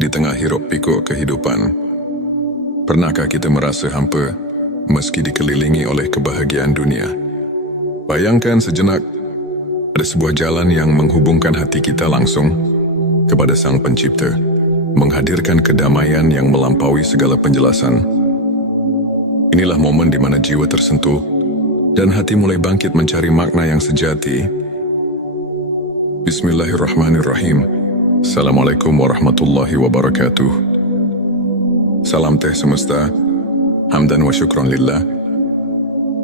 Di tengah hiruk pikuk kehidupan, pernahkah kita merasa hampa meski dikelilingi oleh kebahagiaan dunia? Bayangkan sejenak, ada sebuah jalan yang menghubungkan hati kita langsung kepada Sang Pencipta, menghadirkan kedamaian yang melampaui segala penjelasan. Inilah momen di mana jiwa tersentuh dan hati mulai bangkit mencari makna yang sejati. Bismillahirrahmanirrahim. Assalamualaikum warahmatullahi wabarakatuh. Salam teh semesta, hamdan wa syukron lillah.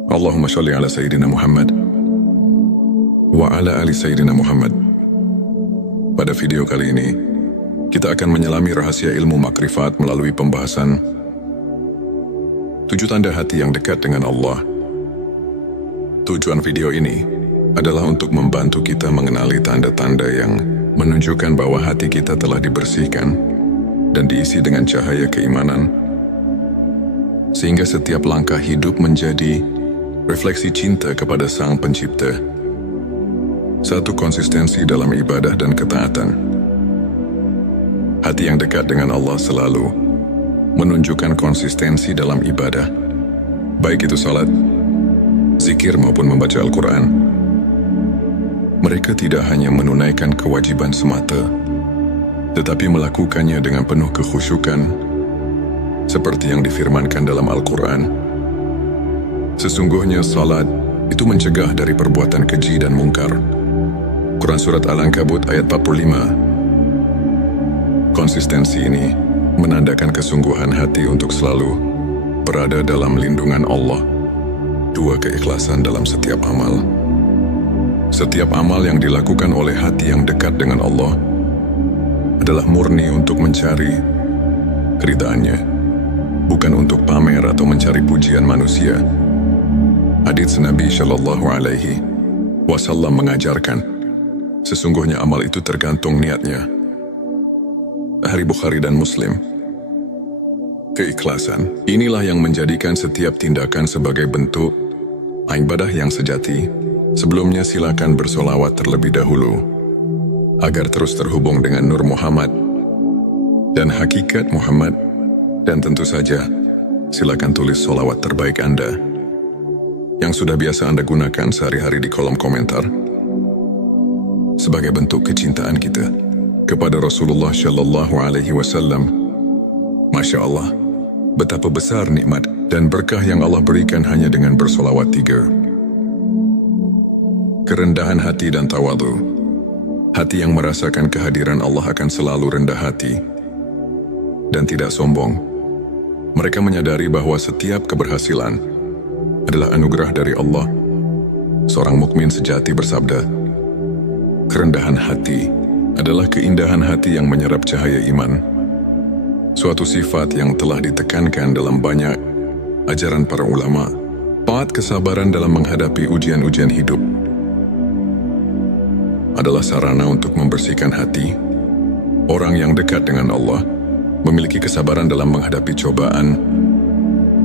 Allahumma sholli ala Sayyidina Muhammad wa ala ali Sayyidina Muhammad. Pada video kali ini, kita akan menyelami rahasia ilmu makrifat melalui pembahasan 7 tanda hati yang dekat dengan Allah. Tujuan video ini adalah untuk membantu kita mengenali tanda-tanda yang menunjukkan bahwa hati kita telah dibersihkan dan diisi dengan cahaya keimanan, sehingga setiap langkah hidup menjadi refleksi cinta kepada Sang Pencipta. Satu, konsistensi dalam ibadah dan ketaatan. Hati yang dekat dengan Allah selalu menunjukkan konsistensi dalam ibadah, baik itu salat, zikir maupun membaca Al-Quran. Mereka tidak hanya menunaikan kewajiban semata, tetapi melakukannya dengan penuh kekhusyukan, seperti yang difirmankan dalam Al-Quran. Sesungguhnya salat itu mencegah dari perbuatan keji dan mungkar. Quran Surat Al-Ankabut ayat 45. Konsistensi ini menandakan kesungguhan hati untuk selalu berada dalam lindungan Allah. 2, keikhlasan dalam setiap amal. Setiap amal yang dilakukan oleh hati yang dekat dengan Allah adalah murni untuk mencari keridhaannya, bukan untuk pamer atau mencari pujian manusia. Hadits Nabi Shallallahu Alaihi Wasallam mengajarkan, sesungguhnya amal itu tergantung niatnya. Hadits Bukhari dan Muslim. Keikhlasan inilah yang menjadikan setiap tindakan sebagai bentuk ibadah yang sejati. Sebelumnya silakan bersolawat terlebih dahulu, agar terus terhubung dengan Nur Muhammad dan hakikat Muhammad. Dan tentu saja, silakan tulis solawat terbaik Anda yang sudah biasa Anda gunakan sehari-hari di kolom komentar, sebagai bentuk kecintaan kita kepada Rasulullah Shallallahu Alaihi Wasallam. Masya Allah, betapa besar nikmat dan berkah yang Allah berikan hanya dengan bersolawat 3. Kerendahan hati dan tawadhu. Hati yang merasakan kehadiran Allah akan selalu rendah hati dan tidak sombong. Mereka menyadari bahwa setiap keberhasilan adalah anugerah dari Allah. Seorang mukmin sejati bersabda, kerendahan hati adalah keindahan hati yang menyerap cahaya iman. Suatu sifat yang telah ditekankan dalam banyak ajaran para ulama. 4, kesabaran dalam menghadapi ujian-ujian hidup adalah sarana untuk membersihkan hati. Orang yang dekat dengan Allah memiliki kesabaran dalam menghadapi cobaan,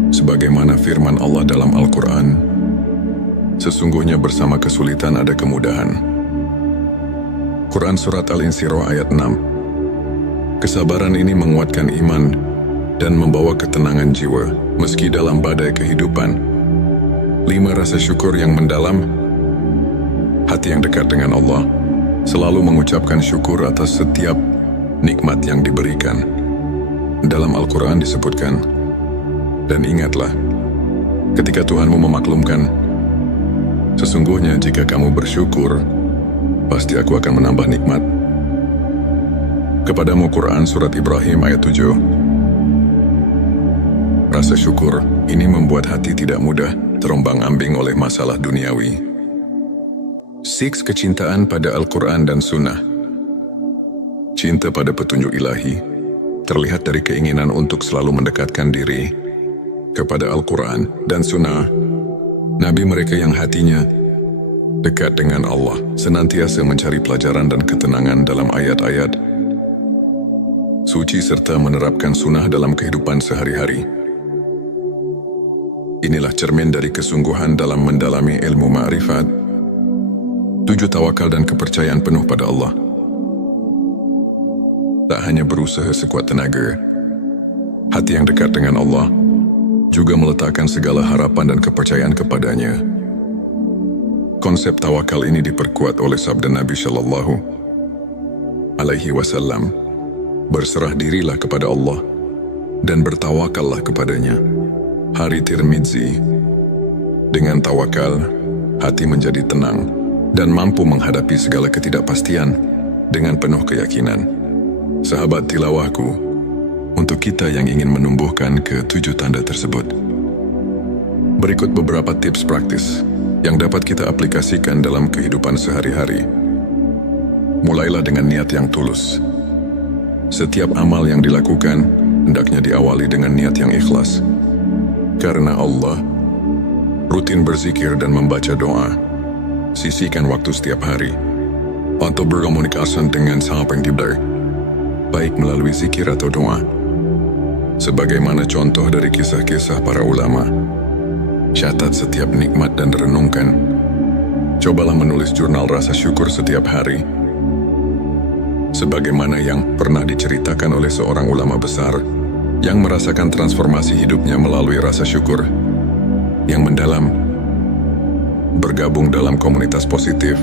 sebagaimana firman Allah dalam Al-Quran, sesungguhnya bersama kesulitan ada kemudahan. Quran Surat Al-Insyirah ayat 6. Kesabaran ini menguatkan iman dan membawa ketenangan jiwa meski dalam badai kehidupan. 5, rasa syukur yang mendalam. Hati yang dekat dengan Allah selalu mengucapkan syukur atas setiap nikmat yang diberikan. Dalam Al-Quran disebutkan, dan ingatlah, ketika Tuhanmu memaklumkan, sesungguhnya jika kamu bersyukur, pasti aku akan menambah nikmat kepadamu. Quran Surat Ibrahim ayat 7. Rasa syukur ini membuat hati tidak mudah terombang-ambing oleh masalah duniawi. 6, kecintaan pada Al-Quran dan Sunnah. Cinta pada petunjuk ilahi terlihat dari keinginan untuk selalu mendekatkan diri kepada Al-Quran dan Sunnah. Nabi mereka yang hatinya dekat dengan Allah senantiasa mencari pelajaran dan ketenangan dalam ayat-ayat suci serta menerapkan sunnah dalam kehidupan sehari-hari. Inilah cermin dari kesungguhan dalam mendalami ilmu ma'rifat. 7, tawakal dan kepercayaan penuh pada Allah. tak hanya berusaha sekuat tenaga. Hati yang dekat dengan Allah juga meletakkan segala harapan dan kepercayaan kepadanya. Konsep tawakal ini diperkuat oleh sabda Nabi Shallallahu Alaihi Wasallam, berserah dirilah kepada Allah dan bertawakallah kepadanya. Hari Tirmidzi, dengan tawakal, hati menjadi tenang dan mampu menghadapi segala ketidakpastian dengan penuh keyakinan. Sahabat tilawahku, untuk kita yang ingin menumbuhkan ke-7 tanda tersebut, berikut beberapa tips praktis yang dapat kita aplikasikan dalam kehidupan sehari-hari. Mulailah dengan niat yang tulus. Setiap amal yang dilakukan hendaknya diawali dengan niat yang ikhlas. Karena Allah, rutin berzikir dan membaca doa. Sisihkan waktu setiap hari untuk berkomunikasi dengan Sang Pencipta, baik melalui zikir atau doa. Sebagaimana contoh dari kisah-kisah para ulama, catat setiap nikmat dan renungkan. Cobalah menulis jurnal rasa syukur setiap hari. Sebagaimana yang pernah diceritakan oleh seorang ulama besar yang merasakan transformasi hidupnya melalui rasa syukur yang mendalam, bergabung dalam komunitas positif,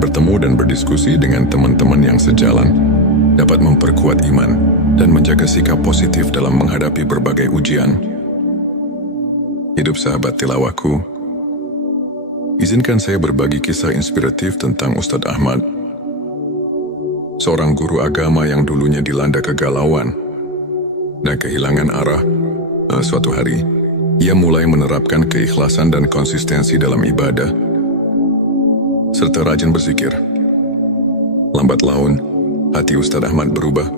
bertemu dan berdiskusi dengan teman-teman yang sejalan, dapat memperkuat iman dan menjaga sikap positif dalam menghadapi berbagai ujian. Hidup sahabat tilawahku, izinkan saya berbagi kisah inspiratif tentang Ustadz Ahmad, seorang guru agama yang dulunya dilanda kegalauan dan kehilangan arah. Suatu hari, ia mulai menerapkan keikhlasan dan konsistensi dalam ibadah, serta rajin berzikir. Lambat laun, hati Ustadz Ahmad berubah.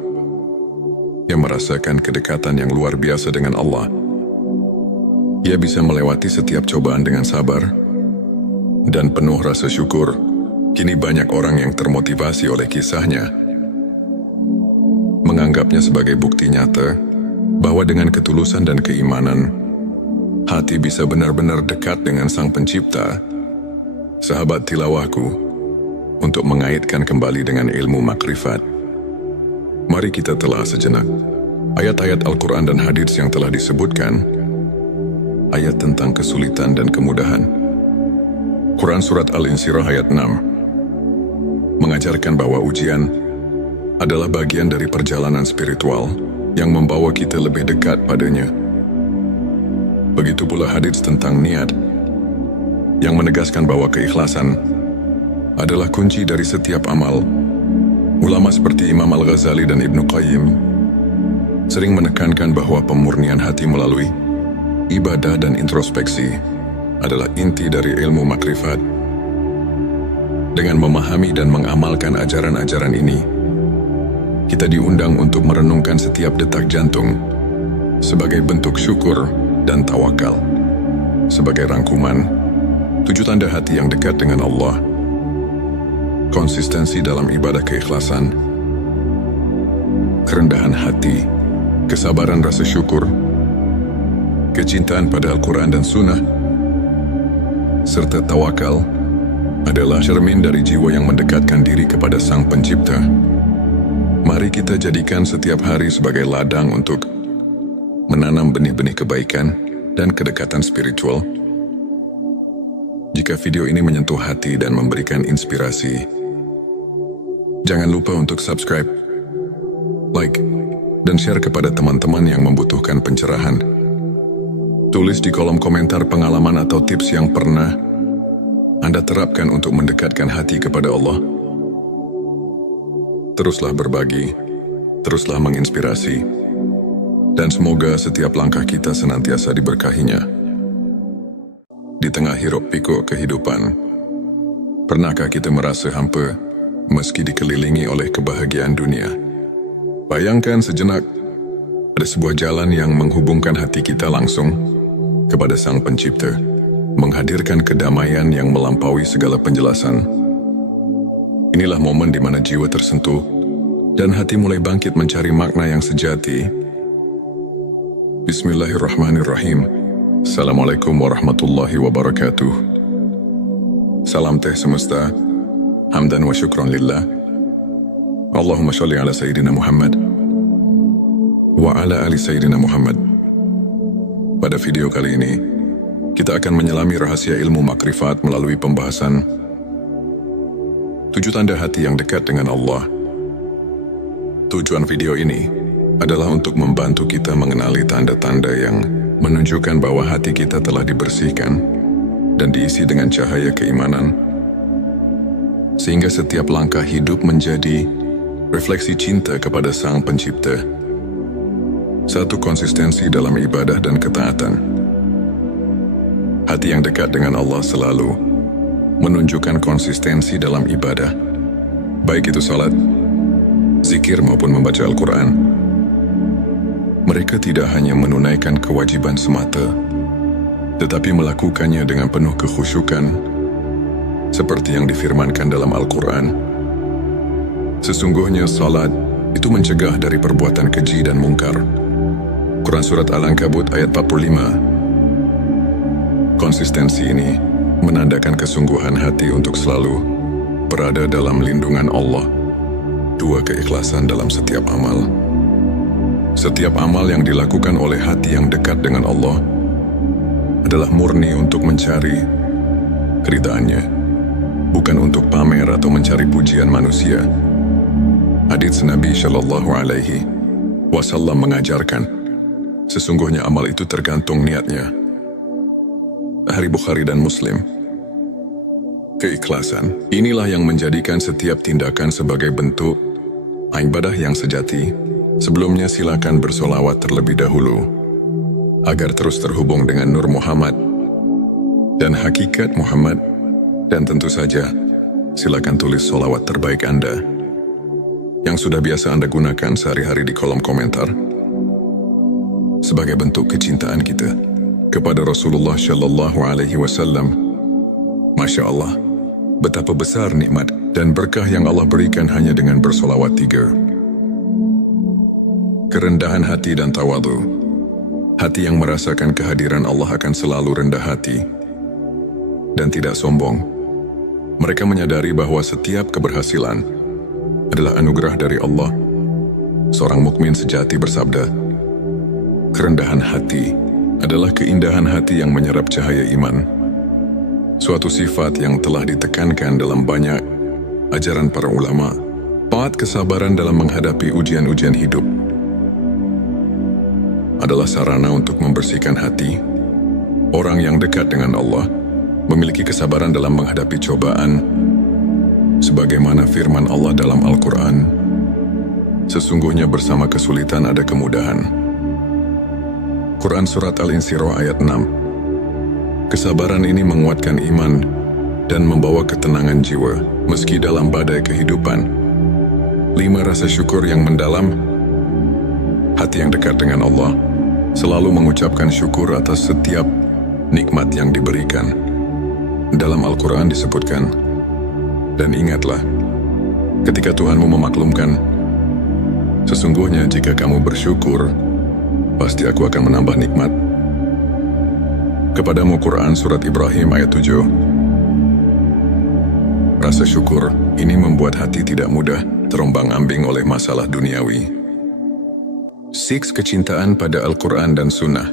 Ia merasakan kedekatan yang luar biasa dengan Allah. Ia bisa melewati setiap cobaan dengan sabar dan penuh rasa syukur. Kini banyak orang yang termotivasi oleh kisahnya, menganggapnya sebagai bukti nyata bahwa dengan ketulusan dan keimanan, hati bisa benar-benar dekat dengan Sang Pencipta. Sahabat tilawahku, untuk mengaitkan kembali dengan ilmu makrifat, mari kita telah sejenak ayat-ayat Al-Quran dan hadits yang telah disebutkan. Ayat tentang kesulitan dan kemudahan. Quran Surat Al-Insyirah ayat 6 mengajarkan bahwa ujian adalah bagian dari perjalanan spiritual yang membawa kita lebih dekat padanya. Begitu pula hadits tentang niat yang menegaskan bahwa keikhlasan adalah kunci dari setiap amal. Ulama seperti Imam Al-Ghazali dan Ibnu Qayyim sering menekankan bahwa pemurnian hati melalui ibadah dan introspeksi adalah inti dari ilmu makrifat. Dengan memahami dan mengamalkan ajaran-ajaran ini, kita diundang untuk merenungkan setiap detak jantung sebagai bentuk syukur dan tawakal. Sebagai rangkuman, 7 tanda hati yang dekat dengan Allah: konsistensi dalam ibadah keikhlasan, kerendahan hati, kesabaran rasa syukur, kecintaan pada Al-Quran dan Sunnah, serta tawakal adalah cermin dari jiwa yang mendekatkan diri kepada Sang Pencipta. Mari kita jadikan setiap hari sebagai ladang untuk menanam benih-benih kebaikan dan kedekatan spiritual. Jika video ini menyentuh hati dan memberikan inspirasi, jangan lupa untuk subscribe, like, dan share kepada teman-teman yang membutuhkan pencerahan. Tulis di kolom komentar pengalaman atau tips yang pernah Anda terapkan untuk mendekatkan hati kepada Allah. Teruslah berbagi, teruslah menginspirasi, dan semoga setiap langkah kita senantiasa diberkahinya. Di tengah hiruk pikuk kehidupan, pernahkah kita merasa hampa meski dikelilingi oleh kebahagiaan dunia? Bayangkan sejenak, ada sebuah jalan yang menghubungkan hati kita langsung kepada Sang Pencipta, menghadirkan kedamaian yang melampaui segala penjelasan. Inilah momen di mana jiwa tersentuh dan hati mulai bangkit mencari makna yang sejati. Bismillahirrahmanirrahim. Assalamualaikum warahmatullahi wabarakatuh. Salam teh semesta, hamdan wa syukron lillah. Allahumma sholli ala Sayyidina Muhammad wa ala ali Sayyidina Muhammad. Pada video kali ini, kita akan menyelami rahasia ilmu makrifat melalui pembahasan 7 tanda hati yang dekat dengan Allah. Tujuan video ini adalah untuk membantu kita mengenali tanda-tanda yang menunjukkan bahwa hati kita telah dibersihkan dan diisi dengan cahaya keimanan, sehingga setiap langkah hidup menjadi refleksi cinta kepada Sang Pencipta. Satu, konsistensi dalam ibadah dan ketaatan. Hati yang dekat dengan Allah selalu menunjukkan konsistensi dalam ibadah, baik itu salat, zikir maupun membaca Al-Quran. Mereka tidak hanya menunaikan kewajiban semata, tetapi melakukannya dengan penuh kekhusyukan, seperti yang difirmankan dalam Al-Quran. Sesungguhnya salat itu mencegah dari perbuatan keji dan mungkar. Quran Surat Al-Ankabut ayat 45. Konsistensi ini menandakan kesungguhan hati untuk selalu berada dalam lindungan Allah. 2, keikhlasan dalam setiap amal. Setiap amal yang dilakukan oleh hati yang dekat dengan Allah adalah murni untuk mencari keridhaannya, bukan untuk pamer atau mencari pujian manusia. Hadits Nabi Shallallahu Alaihi Wasallam mengajarkan, sesungguhnya amal itu tergantung niatnya. Hari Bukhari dan Muslim. Keikhlasan inilah yang menjadikan setiap tindakan sebagai bentuk ibadah yang sejati. Sebelumnya silakan bersolawat terlebih dahulu agar terus terhubung dengan Nur Muhammad dan hakikat Muhammad, dan tentu saja silakan tulis solawat terbaik Anda yang sudah biasa Anda gunakan sehari-hari di kolom komentar sebagai bentuk kecintaan kita kepada Rasulullah Shallallahu Alaihi Wasallam. Masya Allah, betapa besar nikmat dan berkah yang Allah berikan hanya dengan bersolawat 3. Kerendahan hati dan tawadhu. Hati yang merasakan kehadiran Allah akan selalu rendah hati dan tidak sombong. Mereka menyadari bahwa setiap keberhasilan adalah anugerah dari Allah. Seorang mukmin sejati bersabda, kerendahan hati adalah keindahan hati yang menyerap cahaya iman. Suatu sifat yang telah ditekankan dalam banyak ajaran para ulama. 4, kesabaran dalam menghadapi ujian-ujian hidup adalah sarana untuk membersihkan hati. Orang yang dekat dengan Allah memiliki kesabaran dalam menghadapi cobaan, sebagaimana firman Allah dalam Al-Quran, sesungguhnya bersama kesulitan ada kemudahan. Quran Surat Al-Insyirah ayat 6. Kesabaran ini menguatkan iman dan membawa ketenangan jiwa meski dalam badai kehidupan. 5, rasa syukur yang mendalam. Hati yang dekat dengan Allah selalu mengucapkan syukur atas setiap nikmat yang diberikan. Dalam Al-Quran disebutkan, dan ingatlah, ketika Tuhanmu memaklumkan, sesungguhnya jika kamu bersyukur, pasti aku akan menambah nikmat. Kepadamu Quran Surat Ibrahim ayat 7. Rasa syukur ini membuat hati tidak mudah terombang-ambing oleh masalah duniawi. 6, kecintaan pada Al-Quran dan Sunnah.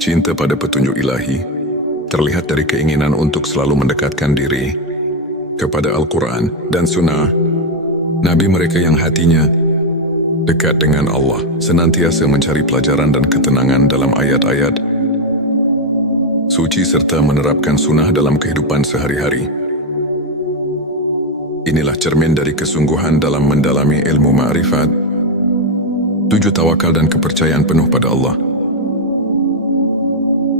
Cinta pada petunjuk ilahi terlihat dari keinginan untuk selalu mendekatkan diri kepada Al-Quran dan Sunnah. Nabi mereka yang hatinya dekat dengan Allah senantiasa mencari pelajaran dan ketenangan dalam ayat-ayat suci serta menerapkan sunnah dalam kehidupan sehari-hari. Inilah cermin dari kesungguhan dalam mendalami ilmu ma'rifat. 7, tawakal dan kepercayaan penuh pada Allah.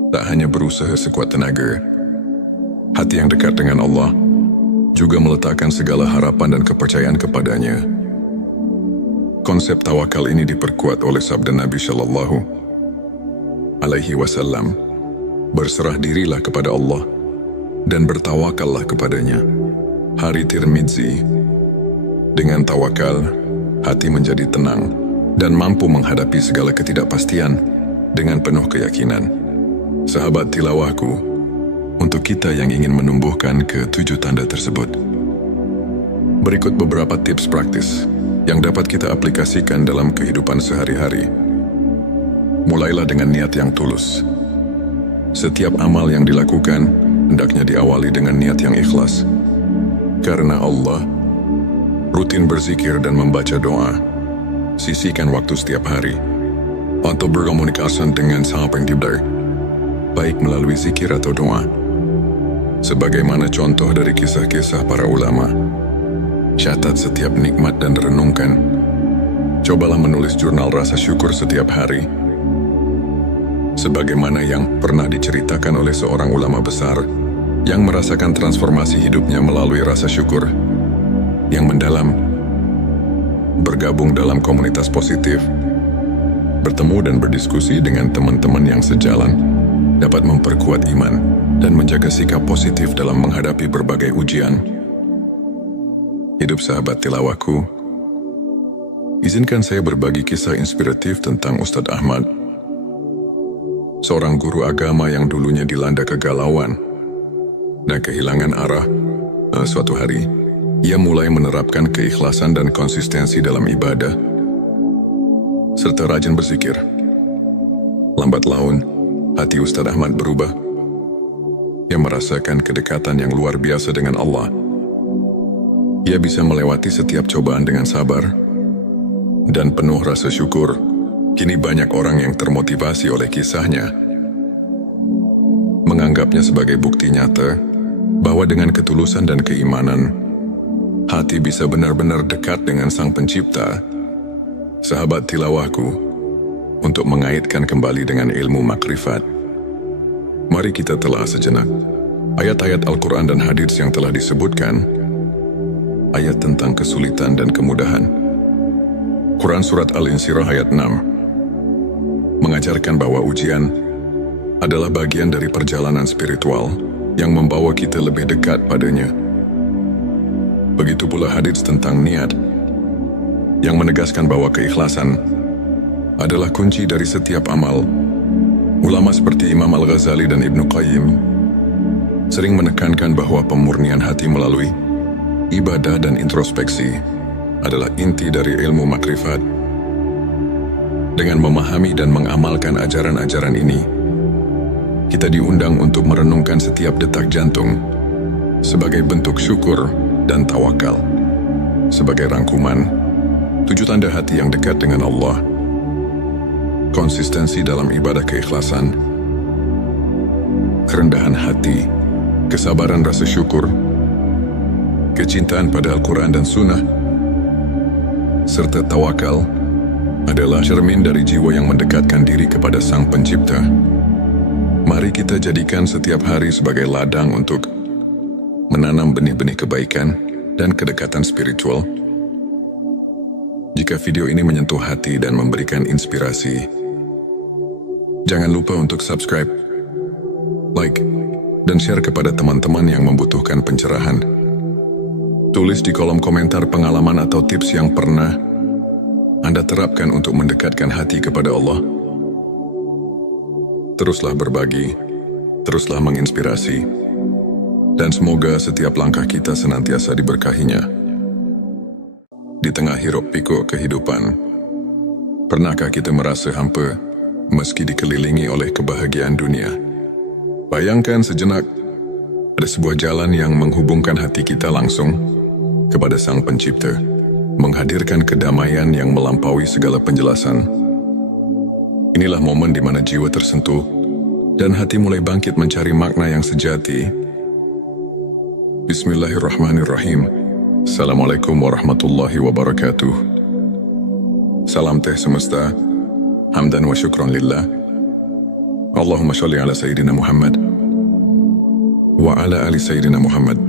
Tak hanya berusaha sekuat tenaga, hati yang dekat dengan Allah juga meletakkan segala harapan dan kepercayaan kepadanya. Konsep tawakal ini diperkuat oleh sabda Nabi Shallallahu Alaihi Wasallam, berserah dirilah kepada Allah dan bertawakallah kepadanya. Hari Tirmidzi. Dengan tawakal, hati menjadi tenang dan mampu menghadapi segala ketidakpastian dengan penuh keyakinan. Sahabat tilawahku, untuk kita yang ingin menumbuhkan ke-7 tanda tersebut, Berikut beberapa tips praktis yang dapat kita aplikasikan dalam kehidupan sehari-hari. Mulailah dengan niat yang tulus. Setiap amal yang dilakukan hendaknya diawali dengan niat yang ikhlas. Karena Allah, rutin berzikir dan membaca doa. Sisihkan waktu setiap hari untuk berkomunikasi dengan Sang Pencipta, baik melalui zikir atau doa. Sebagaimana contoh dari kisah-kisah para ulama, catat setiap nikmat dan renungkan. Cobalah menulis jurnal rasa syukur setiap hari. Sebagaimana yang pernah diceritakan oleh seorang ulama besar yang merasakan transformasi hidupnya melalui rasa syukur yang mendalam, bergabung dalam komunitas positif, bertemu dan berdiskusi dengan teman-teman yang sejalan, dapat memperkuat iman dan menjaga sikap positif dalam menghadapi berbagai ujian. Hidup sahabat tilawahku, izinkan saya berbagi kisah inspiratif tentang Ustadz Ahmad, seorang guru agama yang dulunya dilanda kegalauan dan kehilangan arah. Suatu hari, ia mulai menerapkan keikhlasan dan konsistensi dalam ibadah, serta rajin berzikir. Lambat laun, hati Ustadz Ahmad berubah. Ia merasakan kedekatan yang luar biasa dengan Allah. Ia bisa melewati setiap cobaan dengan sabar dan penuh rasa syukur. Kini banyak orang yang termotivasi oleh kisahnya, menganggapnya sebagai bukti nyata bahwa dengan ketulusan dan keimanan, hati bisa benar-benar dekat dengan Sang Pencipta. Sahabat tilawahku, untuk mengaitkan kembali dengan ilmu makrifat, mari kita telah sejenak ayat-ayat Al-Quran dan hadits yang telah disebutkan, ayat tentang kesulitan dan kemudahan. Quran Surat Al-Insyirah ayat 6 mengajarkan bahwa ujian adalah bagian dari perjalanan spiritual yang membawa kita lebih dekat padanya. Begitu pula hadits tentang niat, yang menegaskan bahwa keikhlasan adalah kunci dari setiap amal. Ulama seperti Imam Al-Ghazali dan Ibnu Qayyim sering menekankan bahwa pemurnian hati melalui ibadah dan introspeksi adalah inti dari ilmu makrifat. Dengan memahami dan mengamalkan ajaran-ajaran ini, kita diundang untuk merenungkan setiap detak jantung sebagai bentuk syukur dan tawakal. Sebagai rangkuman, 7 tanda hati yang dekat dengan Allah: konsistensi dalam ibadah keikhlasan, kerendahan hati, kesabaran rasa syukur, kecintaan pada Al-Quran dan Sunnah, serta tawakal adalah cermin dari jiwa yang mendekatkan diri kepada Sang Pencipta. Mari kita jadikan setiap hari sebagai ladang untuk menanam benih-benih kebaikan dan kedekatan spiritual. Jika video ini menyentuh hati dan memberikan inspirasi, jangan lupa untuk subscribe, like, dan share kepada teman-teman yang membutuhkan pencerahan. Tulis di kolom komentar pengalaman atau tips yang pernah Anda terapkan untuk mendekatkan hati kepada Allah. Teruslah berbagi, teruslah menginspirasi, dan semoga setiap langkah kita senantiasa diberkahinya. Di tengah hiruk pikuk kehidupan, pernahkah kita merasa hampa meski dikelilingi oleh kebahagiaan dunia? Bayangkan sejenak, ada sebuah jalan yang menghubungkan hati kita langsung kepada Sang Pencipta, menghadirkan kedamaian yang melampaui segala penjelasan. Inilah momen di mana jiwa tersentuh dan hati mulai bangkit mencari makna yang sejati. Bismillahirrahmanirrahim. Assalamualaikum warahmatullahi wabarakatuh. Salam teh semesta, hamdan wa syukran lillah. Allahumma sholli ala Sayyidina Muhammad wa ala ali Sayyidina Muhammad.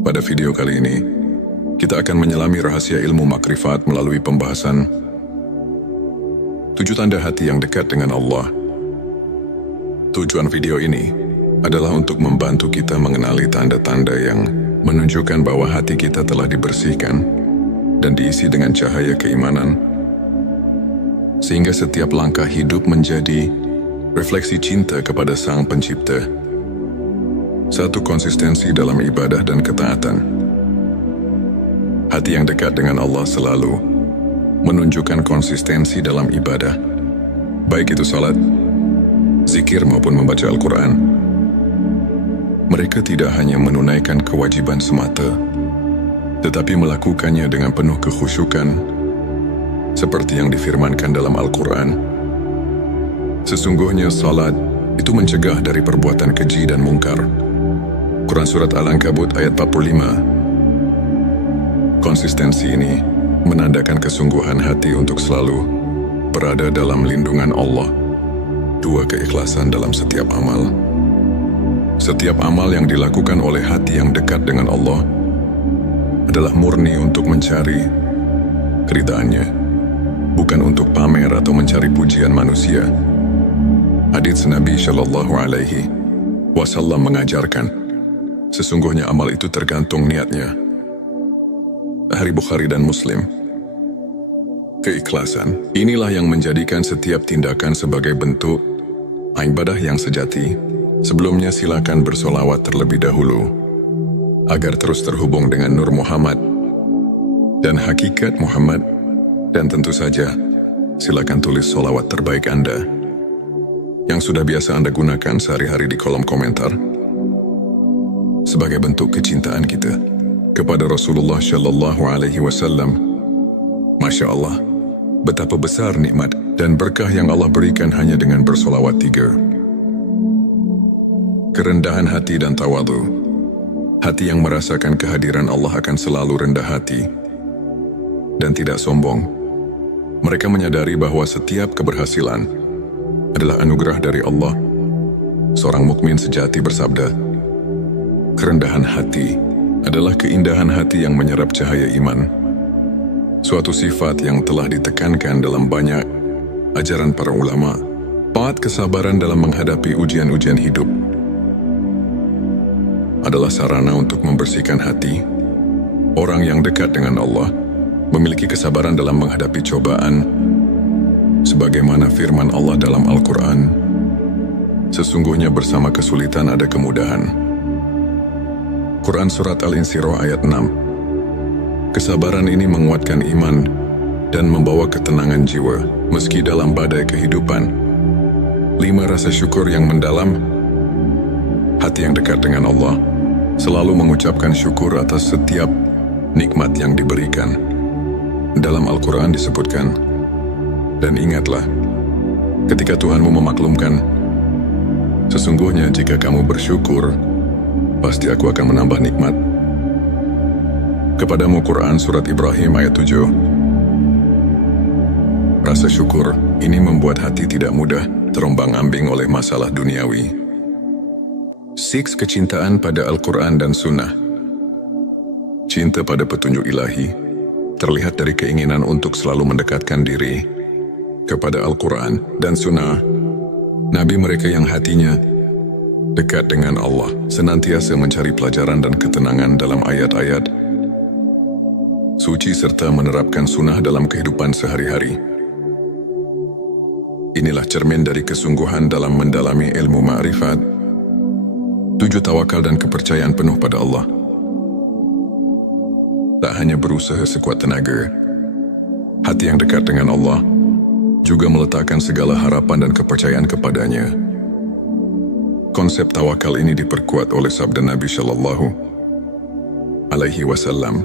Pada video kali ini, kita akan menyelami rahasia ilmu makrifat melalui pembahasan 7 tanda hati yang dekat dengan Allah. Tujuan video ini adalah untuk membantu kita mengenali tanda-tanda yang menunjukkan bahwa hati kita telah dibersihkan dan diisi dengan cahaya keimanan, sehingga setiap langkah hidup menjadi refleksi cinta kepada Sang Pencipta. 1. Konsistensi dalam ibadah dan ketaatan. Hati yang dekat dengan Allah selalu menunjukkan konsistensi dalam ibadah, baik itu salat, zikir maupun membaca Al-Quran. Mereka tidak hanya menunaikan kewajiban semata, tetapi melakukannya dengan penuh kekhusyukan, seperti yang difirmankan dalam Al-Quran. Sesungguhnya salat itu mencegah dari perbuatan keji dan mungkar. Quran Surat Al-Ankabut ayat 45. Konsistensi ini menandakan kesungguhan hati untuk selalu berada dalam lindungan Allah. 2. Keikhlasan dalam setiap amal. Setiap amal yang dilakukan oleh hati yang dekat dengan Allah adalah murni untuk mencari keridhaannya, bukan untuk pamer atau mencari pujian manusia. Hadits Nabi Shallallahu Alaihi Wasallam mengajarkan, sesungguhnya amal itu tergantung niatnya. Hari Bukhari dan Muslim. Keikhlasan inilah yang menjadikan setiap tindakan sebagai bentuk ibadah yang sejati. Sebelumnya silakan bersolawat terlebih dahulu agar terus terhubung dengan Nur Muhammad dan hakikat Muhammad, dan tentu saja silakan tulis solawat terbaik Anda yang sudah biasa Anda gunakan sehari-hari di kolom komentar sebagai bentuk kecintaan kita kepada Rasulullah Shallallahu Alaihi Wasallam. Masya Allah, betapa besar nikmat dan berkah yang Allah berikan hanya dengan bersolawat 3. Kerendahan hati dan tawadu. Hati yang merasakan kehadiran Allah akan selalu rendah hati dan tidak sombong. Mereka menyadari bahwa setiap keberhasilan adalah anugerah dari Allah. Seorang mukmin sejati bersabda, kerendahan hati adalah keindahan hati yang menyerap cahaya iman. Suatu sifat yang telah ditekankan dalam banyak ajaran para ulama. 4. Kesabaran dalam menghadapi ujian-ujian hidup adalah sarana untuk membersihkan hati. Orang yang dekat dengan Allah memiliki kesabaran dalam menghadapi cobaan, sebagaimana firman Allah dalam Al-Quran, sesungguhnya bersama kesulitan ada kemudahan. Quran Surat Al-Insyirah ayat 6. Kesabaran ini menguatkan iman dan membawa ketenangan jiwa meski dalam badai kehidupan. 5. Rasa syukur yang mendalam. Hati yang dekat dengan Allah selalu mengucapkan syukur atas setiap nikmat yang diberikan. Dalam Al-Quran disebutkan, dan ingatlah ketika Tuhanmu memaklumkan, sesungguhnya jika kamu bersyukur, pasti aku akan menambah nikmat kepadamu. Quran Surat Ibrahim ayat 7. Rasa syukur ini membuat hati tidak mudah terombang-ambing oleh masalah duniawi. 6. Kecintaan pada Al-Quran dan Sunnah. Cinta pada petunjuk ilahi terlihat dari keinginan untuk selalu mendekatkan diri kepada Al-Quran dan Sunnah. Nabi mereka yang hatinya dekat dengan Allah senantiasa mencari pelajaran dan ketenangan dalam ayat-ayat suci serta menerapkan sunnah dalam kehidupan sehari-hari. Inilah cermin dari kesungguhan dalam mendalami ilmu ma'rifat. 7. Tawakal dan kepercayaan penuh pada Allah. Tak hanya berusaha sekuat tenaga, hati yang dekat dengan Allah juga meletakkan segala harapan dan kepercayaan kepadanya. Konsep tawakal ini diperkuat oleh sabda Nabi Shallallahu Alaihi Wasallam,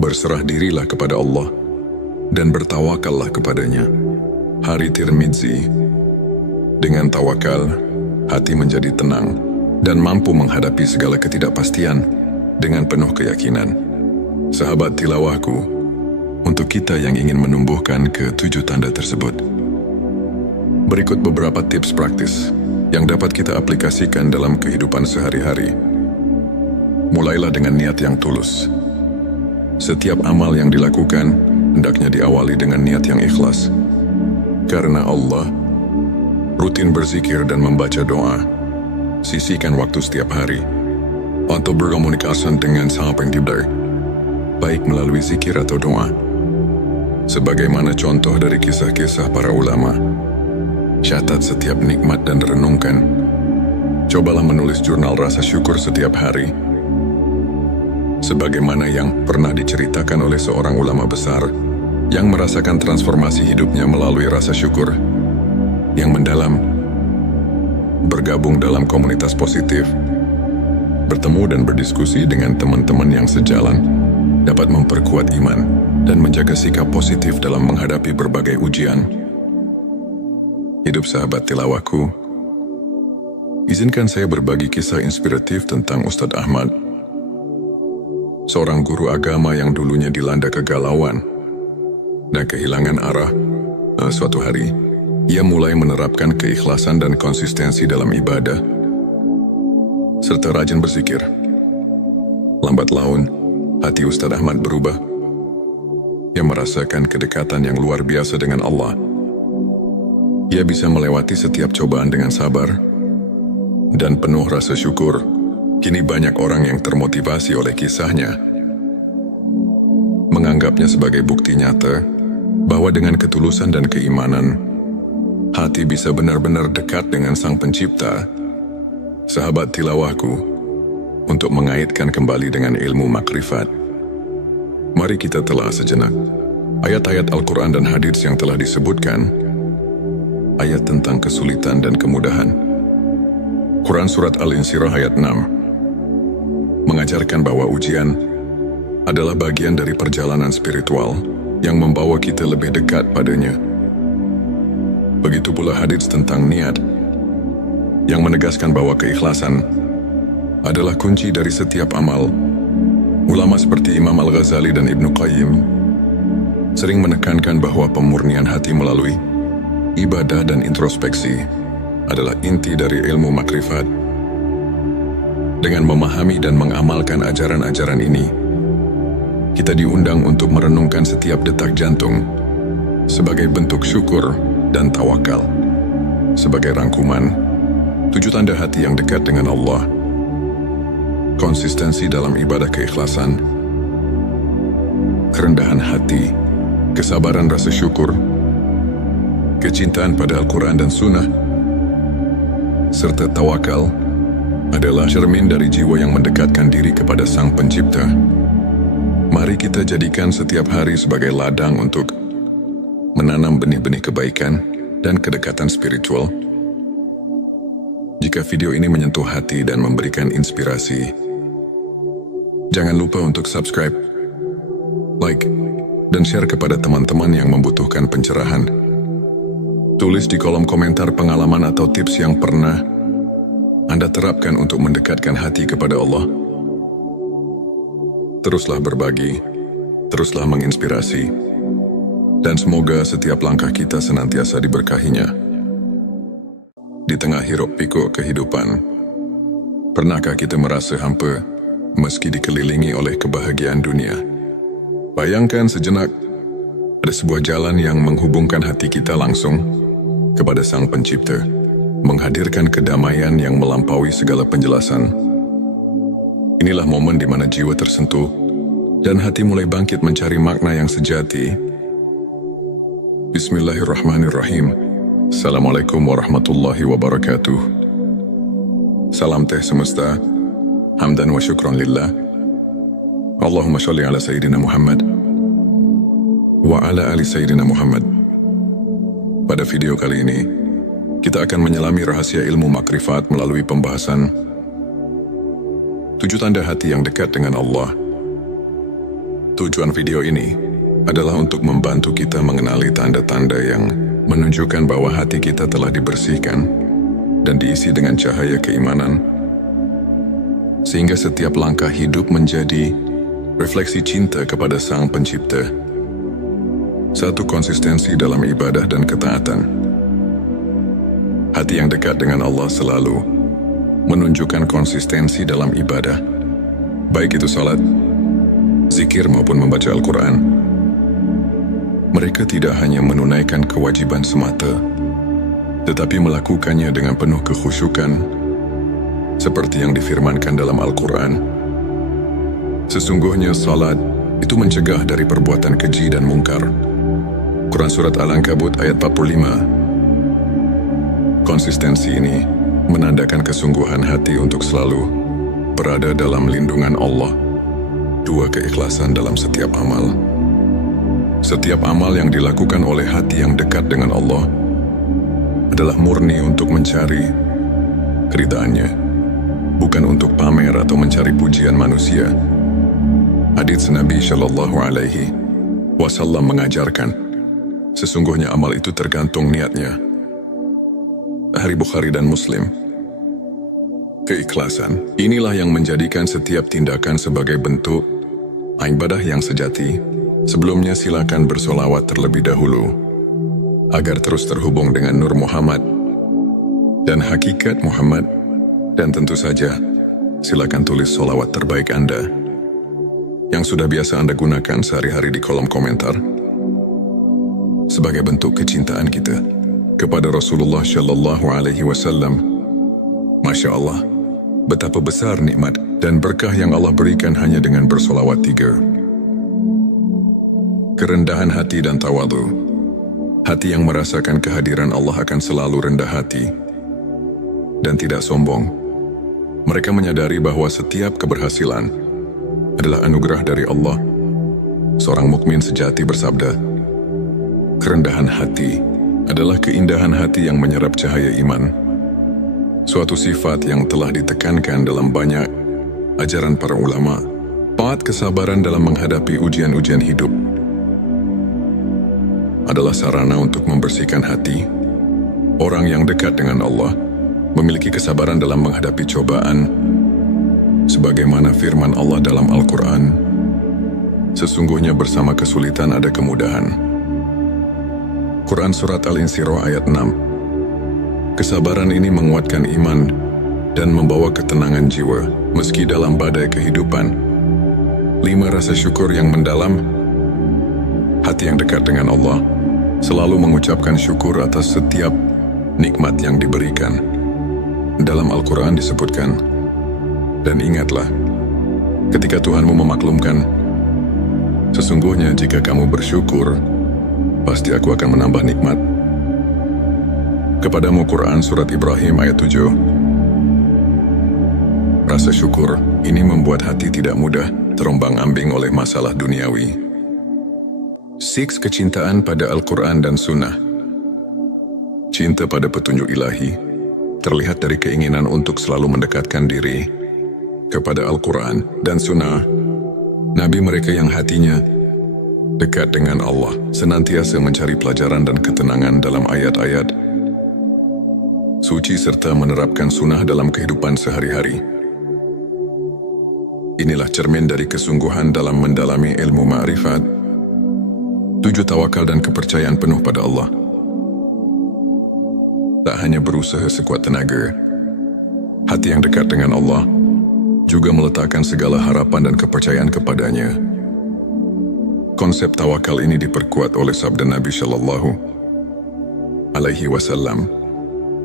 berserah dirilah kepada Allah dan bertawakallah kepadanya. Hari Tirmidzi. Dengan tawakal, hati menjadi tenang dan mampu menghadapi segala ketidakpastian dengan penuh keyakinan. Sahabat tilawahku, untuk kita yang ingin menumbuhkan ke-7 tanda tersebut, berikut beberapa tips praktis yang dapat kita aplikasikan dalam kehidupan sehari-hari. Mulailah dengan niat yang tulus. Setiap amal yang dilakukan hendaknya diawali dengan niat yang ikhlas. Karena Allah, rutin berzikir dan membaca doa. Sisihkan waktu setiap hari untuk berkomunikasi dengan Sang Pencipta, baik melalui zikir atau doa. Sebagaimana contoh dari kisah-kisah para ulama, catat setiap nikmat dan renungkan. Cobalah menulis jurnal rasa syukur setiap hari. sebagaimana yang pernah diceritakan oleh seorang ulama besar yang merasakan transformasi hidupnya melalui rasa syukur yang mendalam, bergabung dalam komunitas positif, bertemu dan berdiskusi dengan teman-teman yang sejalan, dapat memperkuat iman dan menjaga sikap positif dalam menghadapi berbagai ujian. Hidup sahabat tilawahku, izinkan saya berbagi kisah inspiratif tentang Ustadz Ahmad, seorang guru agama yang dulunya dilanda kegalauan dan kehilangan arah. Suatu hari, ia mulai menerapkan keikhlasan dan konsistensi dalam ibadah, serta rajin berzikir. Lambat laun, hati Ustadz Ahmad berubah. Ia merasakan kedekatan yang luar biasa dengan Allah. Ia bisa melewati setiap cobaan dengan sabar dan penuh rasa syukur. Kini banyak orang yang termotivasi oleh kisahnya, menganggapnya sebagai bukti nyata bahwa dengan ketulusan dan keimanan, hati bisa benar-benar dekat dengan Sang Pencipta. Sahabat tilawahku, untuk mengaitkan kembali dengan ilmu makrifat, mari kita telah sejenak ayat-ayat Al-Quran dan hadits yang telah disebutkan, ayat tentang kesulitan dan kemudahan. Quran Surat Al-Insyirah ayat 6 mengajarkan bahwa ujian adalah bagian dari perjalanan spiritual yang membawa kita lebih dekat padanya. Begitu pula hadits tentang niat yang menegaskan bahwa keikhlasan adalah kunci dari setiap amal. Ulama seperti Imam Al-Ghazali dan Ibnu Qayyim sering menekankan bahwa pemurnian hati melalui ibadah dan introspeksi adalah inti dari ilmu makrifat. Dengan memahami dan mengamalkan ajaran-ajaran ini, kita diundang untuk merenungkan setiap detak jantung sebagai bentuk syukur dan tawakal. Sebagai rangkuman, 7 tanda hati yang dekat dengan Allah: konsistensi dalam ibadah keikhlasan, kerendahan hati, kesabaran rasa syukur, kecintaan pada Al-Quran dan Sunnah, serta tawakal adalah cermin dari jiwa yang mendekatkan diri kepada Sang Pencipta. Mari kita jadikan setiap hari sebagai ladang untuk menanam benih-benih kebaikan dan kedekatan spiritual. Jika video ini menyentuh hati dan memberikan inspirasi, jangan lupa untuk subscribe, like, dan share kepada teman-teman yang membutuhkan pencerahan. Tulis di kolom komentar pengalaman atau tips yang pernah Anda terapkan untuk mendekatkan hati kepada Allah. Teruslah berbagi, teruslah menginspirasi, dan semoga setiap langkah kita senantiasa diberkahinya. Di tengah hiruk-pikuk kehidupan, pernahkah kita merasa hampa meski dikelilingi oleh kebahagiaan dunia? Bayangkan sejenak, ada sebuah jalan yang menghubungkan hati kita langsung kepada Sang Pencipta, menghadirkan kedamaian yang melampaui segala penjelasan. Inilah momen di mana jiwa tersentuh dan hati mulai bangkit mencari makna yang sejati. Bismillahirrahmanirrahim. Assalamualaikum warahmatullahi wabarakatuh. Salam teh semesta, hamdan wa syukran lillah. Allahumma sholli ala Sayyidina Muhammad wa ala ali Sayyidina Muhammad. Pada video kali ini, kita akan menyelami rahasia ilmu makrifat melalui pembahasan 7 tanda hati yang dekat dengan Allah. Tujuan video ini adalah untuk membantu kita mengenali tanda-tanda yang menunjukkan bahwa hati kita telah dibersihkan dan diisi dengan cahaya keimanan, sehingga setiap langkah hidup menjadi refleksi cinta kepada Sang Pencipta. 1. Konsistensi dalam ibadah dan ketaatan. Hati yang dekat dengan Allah selalu menunjukkan konsistensi dalam ibadah, baik itu salat, zikir maupun membaca Al-Quran. Mereka tidak hanya menunaikan kewajiban semata, tetapi melakukannya dengan penuh kekhusyukan, seperti yang difirmankan dalam Al-Quran. Sesungguhnya salat itu mencegah dari perbuatan keji dan mungkar. Quran Surat Al-Ankabut ayat 45. Konsistensi ini menandakan kesungguhan hati untuk selalu berada dalam lindungan Allah. 2. Keikhlasan dalam setiap amal. Setiap amal yang dilakukan oleh hati yang dekat dengan Allah adalah murni untuk mencari keridhaannya, bukan untuk pamer atau mencari pujian manusia. Hadits Nabi Shallallahu Alaihi Wasallam mengajarkan, sesungguhnya amal itu tergantung niatnya. Sahih Bukhari dan Muslim. Keikhlasan inilah yang menjadikan setiap tindakan sebagai bentuk ibadah yang sejati. Sebelumnya silakan bersolawat terlebih dahulu agar terus terhubung dengan Nur Muhammad dan hakikat Muhammad, dan tentu saja silakan tulis solawat terbaik Anda yang sudah biasa Anda gunakan sehari-hari di kolom komentar sebagai bentuk kecintaan kita kepada Rasulullah Shallallahu Alaihi Wasallam. Masya Allah, betapa besar nikmat dan berkah yang Allah berikan hanya dengan bersolawat 3. Kerendahan hati dan tawadhu. Hati yang merasakan kehadiran Allah akan selalu rendah hati dan tidak sombong. Mereka menyadari bahwa setiap keberhasilan adalah anugerah dari Allah. Seorang mukmin sejati bersabda, kerendahan hati adalah keindahan hati yang menyerap cahaya iman. Suatu sifat yang telah ditekankan dalam banyak ajaran para ulama. 4. Kesabaran dalam menghadapi ujian-ujian hidup adalah sarana untuk membersihkan hati. Orang yang dekat dengan Allah memiliki kesabaran dalam menghadapi cobaan, sebagaimana firman Allah dalam Al-Quran, sesungguhnya bersama kesulitan ada kemudahan. Quran Surat Al-Insyirah ayat 6. Kesabaran ini menguatkan iman dan membawa ketenangan jiwa meski dalam badai kehidupan. 5. Rasa syukur yang mendalam. Hati yang dekat dengan Allah selalu mengucapkan syukur atas setiap nikmat yang diberikan. Dalam Al-Quran disebutkan, dan ingatlah, ketika Tuhanmu memaklumkan, sesungguhnya jika kamu bersyukur, pasti aku akan menambah nikmat kepadamu. Quran Surat Ibrahim ayat 7. Rasa syukur ini membuat hati tidak mudah terombang-ambing oleh masalah duniawi. 6. Kecintaan pada Al-Quran dan Sunnah. Cinta pada petunjuk ilahi terlihat dari keinginan untuk selalu mendekatkan diri kepada Al-Quran dan Sunnah. Nabi mereka yang hatinya dekat dengan Allah senantiasa mencari pelajaran dan ketenangan dalam ayat-ayat suci serta menerapkan sunnah dalam kehidupan sehari-hari. Inilah cermin dari kesungguhan dalam mendalami ilmu ma'rifat. 7. Tawakal dan kepercayaan penuh pada Allah. Tak hanya berusaha sekuat tenaga, hati yang dekat dengan Allah juga meletakkan segala harapan dan kepercayaan kepadanya. Konsep tawakal ini diperkuat oleh sabda Nabi Shallallahu Alaihi Wasallam,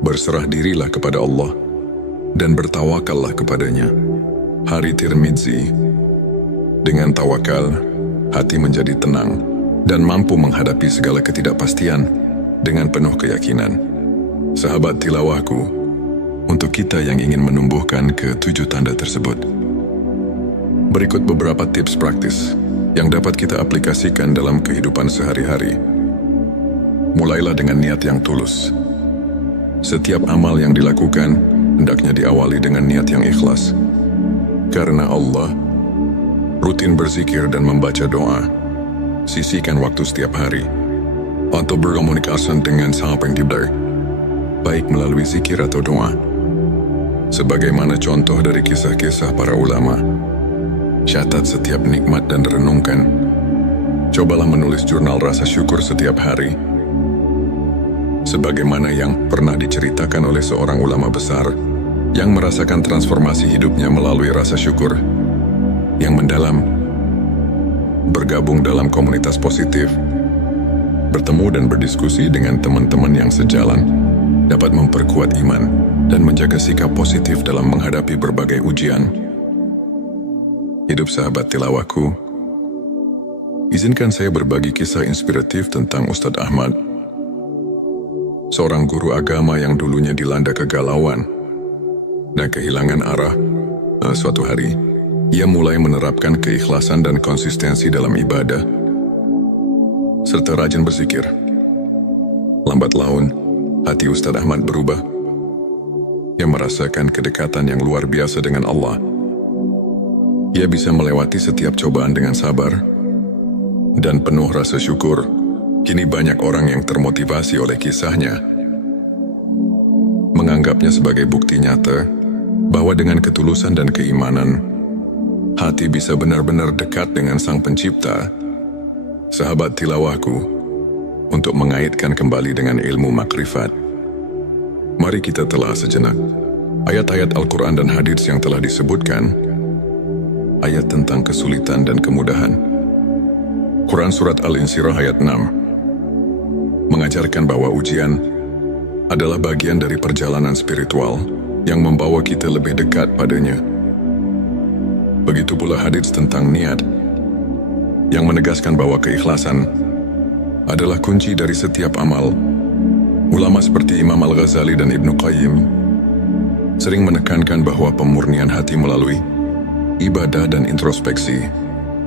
berserah dirilah kepada Allah dan bertawakallah kepadanya. Hari Tirmidzi. Dengan tawakal, hati menjadi tenang dan mampu menghadapi segala ketidakpastian dengan penuh keyakinan. Sahabat tilawahku, untuk kita yang ingin menumbuhkan ke-7 tanda tersebut, berikut beberapa tips praktis yang dapat kita aplikasikan dalam kehidupan sehari-hari. Mulailah dengan niat yang tulus. Setiap amal yang dilakukan hendaknya diawali dengan niat yang ikhlas. Karena Allah, rutin berzikir dan membaca doa. Sisihkan waktu setiap hari untuk berkomunikasi dengan Sang Pencipta, baik melalui zikir atau doa. Sebagaimana contoh dari kisah-kisah para ulama, catat setiap nikmat dan renungkan. Cobalah menulis jurnal rasa syukur setiap hari. Sebagaimana yang pernah diceritakan oleh seorang ulama besar yang merasakan transformasi hidupnya melalui rasa syukur yang mendalam. Bergabung dalam komunitas positif, bertemu dan berdiskusi dengan teman-teman yang sejalan, dapat memperkuat iman dan menjaga sikap positif dalam menghadapi berbagai ujian. Hidup sahabat tilawahku, izinkan saya berbagi kisah inspiratif tentang Ustadz Ahmad, seorang guru agama yang dulunya dilanda kegalauan dan kehilangan arah. Suatu hari, ia mulai menerapkan keikhlasan dan konsistensi dalam ibadah, serta rajin berzikir. Lambat laun, hati Ustadz Ahmad berubah. Ia merasakan kedekatan yang luar biasa dengan Allah. Ia bisa melewati setiap cobaan dengan sabar dan penuh rasa syukur. Kini banyak orang yang termotivasi oleh kisahnya, menganggapnya sebagai bukti nyata bahwa dengan ketulusan dan keimanan, hati bisa benar-benar dekat dengan Sang Pencipta. Sahabat tilawahku, untuk mengaitkan kembali dengan ilmu makrifat, mari kita telah sejenak ayat-ayat Al-Quran dan hadits yang telah disebutkan, ayat tentang kesulitan dan kemudahan. Quran Surat Al-Insyirah ayat 6 mengajarkan bahwa ujian adalah bagian dari perjalanan spiritual yang membawa kita lebih dekat padanya. Begitu pula hadits tentang niat yang menegaskan bahwa keikhlasan adalah kunci dari setiap amal. Ulama seperti Imam Al-Ghazali dan Ibnu Qayyim sering menekankan bahwa pemurnian hati melalui ibadah dan introspeksi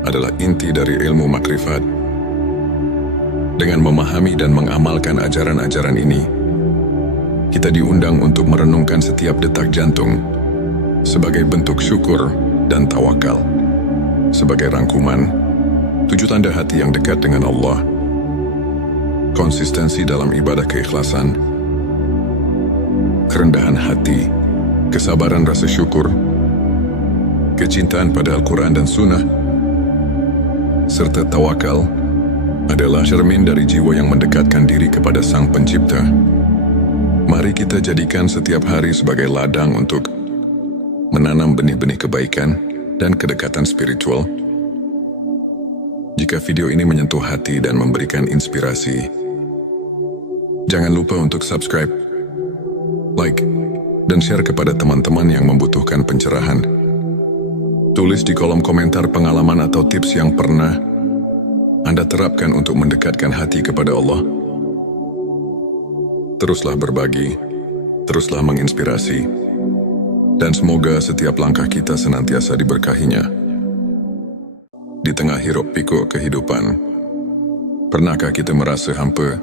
adalah inti dari ilmu makrifat. Dengan memahami dan mengamalkan ajaran-ajaran ini, kita diundang untuk merenungkan setiap detak jantung sebagai bentuk syukur dan tawakal. Sebagai rangkuman, 7 tanda hati yang dekat dengan Allah: konsistensi dalam ibadah keikhlasan, kerendahan hati, kesabaran rasa syukur, kecintaan pada Al-Quran dan Sunnah, serta tawakal adalah cermin dari jiwa yang mendekatkan diri kepada Sang Pencipta. Mari kita jadikan setiap hari sebagai ladang untuk menanam benih-benih kebaikan dan kedekatan spiritual. Jika video ini menyentuh hati dan memberikan inspirasi, jangan lupa untuk subscribe, like, dan share kepada teman-teman yang membutuhkan pencerahan. Tulis di kolom komentar pengalaman atau tips yang pernah Anda terapkan untuk mendekatkan hati kepada Allah. Teruslah berbagi, teruslah menginspirasi, dan semoga setiap langkah kita senantiasa diberkahinya. Di tengah hiruk pikuk kehidupan, pernahkah kita merasa hampa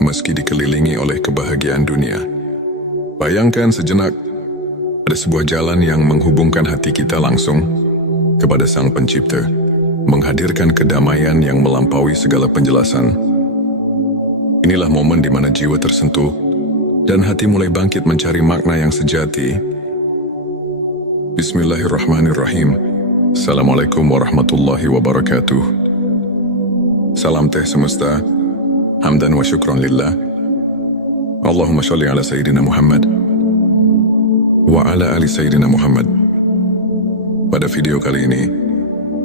meski dikelilingi oleh kebahagiaan dunia? Bayangkan sejenak, ada sebuah jalan yang menghubungkan hati kita langsung kepada Sang Pencipta, menghadirkan kedamaian yang melampaui segala penjelasan. Inilah momen di mana jiwa tersentuh dan hati mulai bangkit mencari makna yang sejati. Bismillahirrahmanirrahim. Assalamualaikum warahmatullahi wabarakatuh. Salam teh semesta, hamdan wa syukron lillah. Allahumma sholli ala Sayyidina Muhammad wa ala ali Sayyidina Muhammad. Pada video kali ini,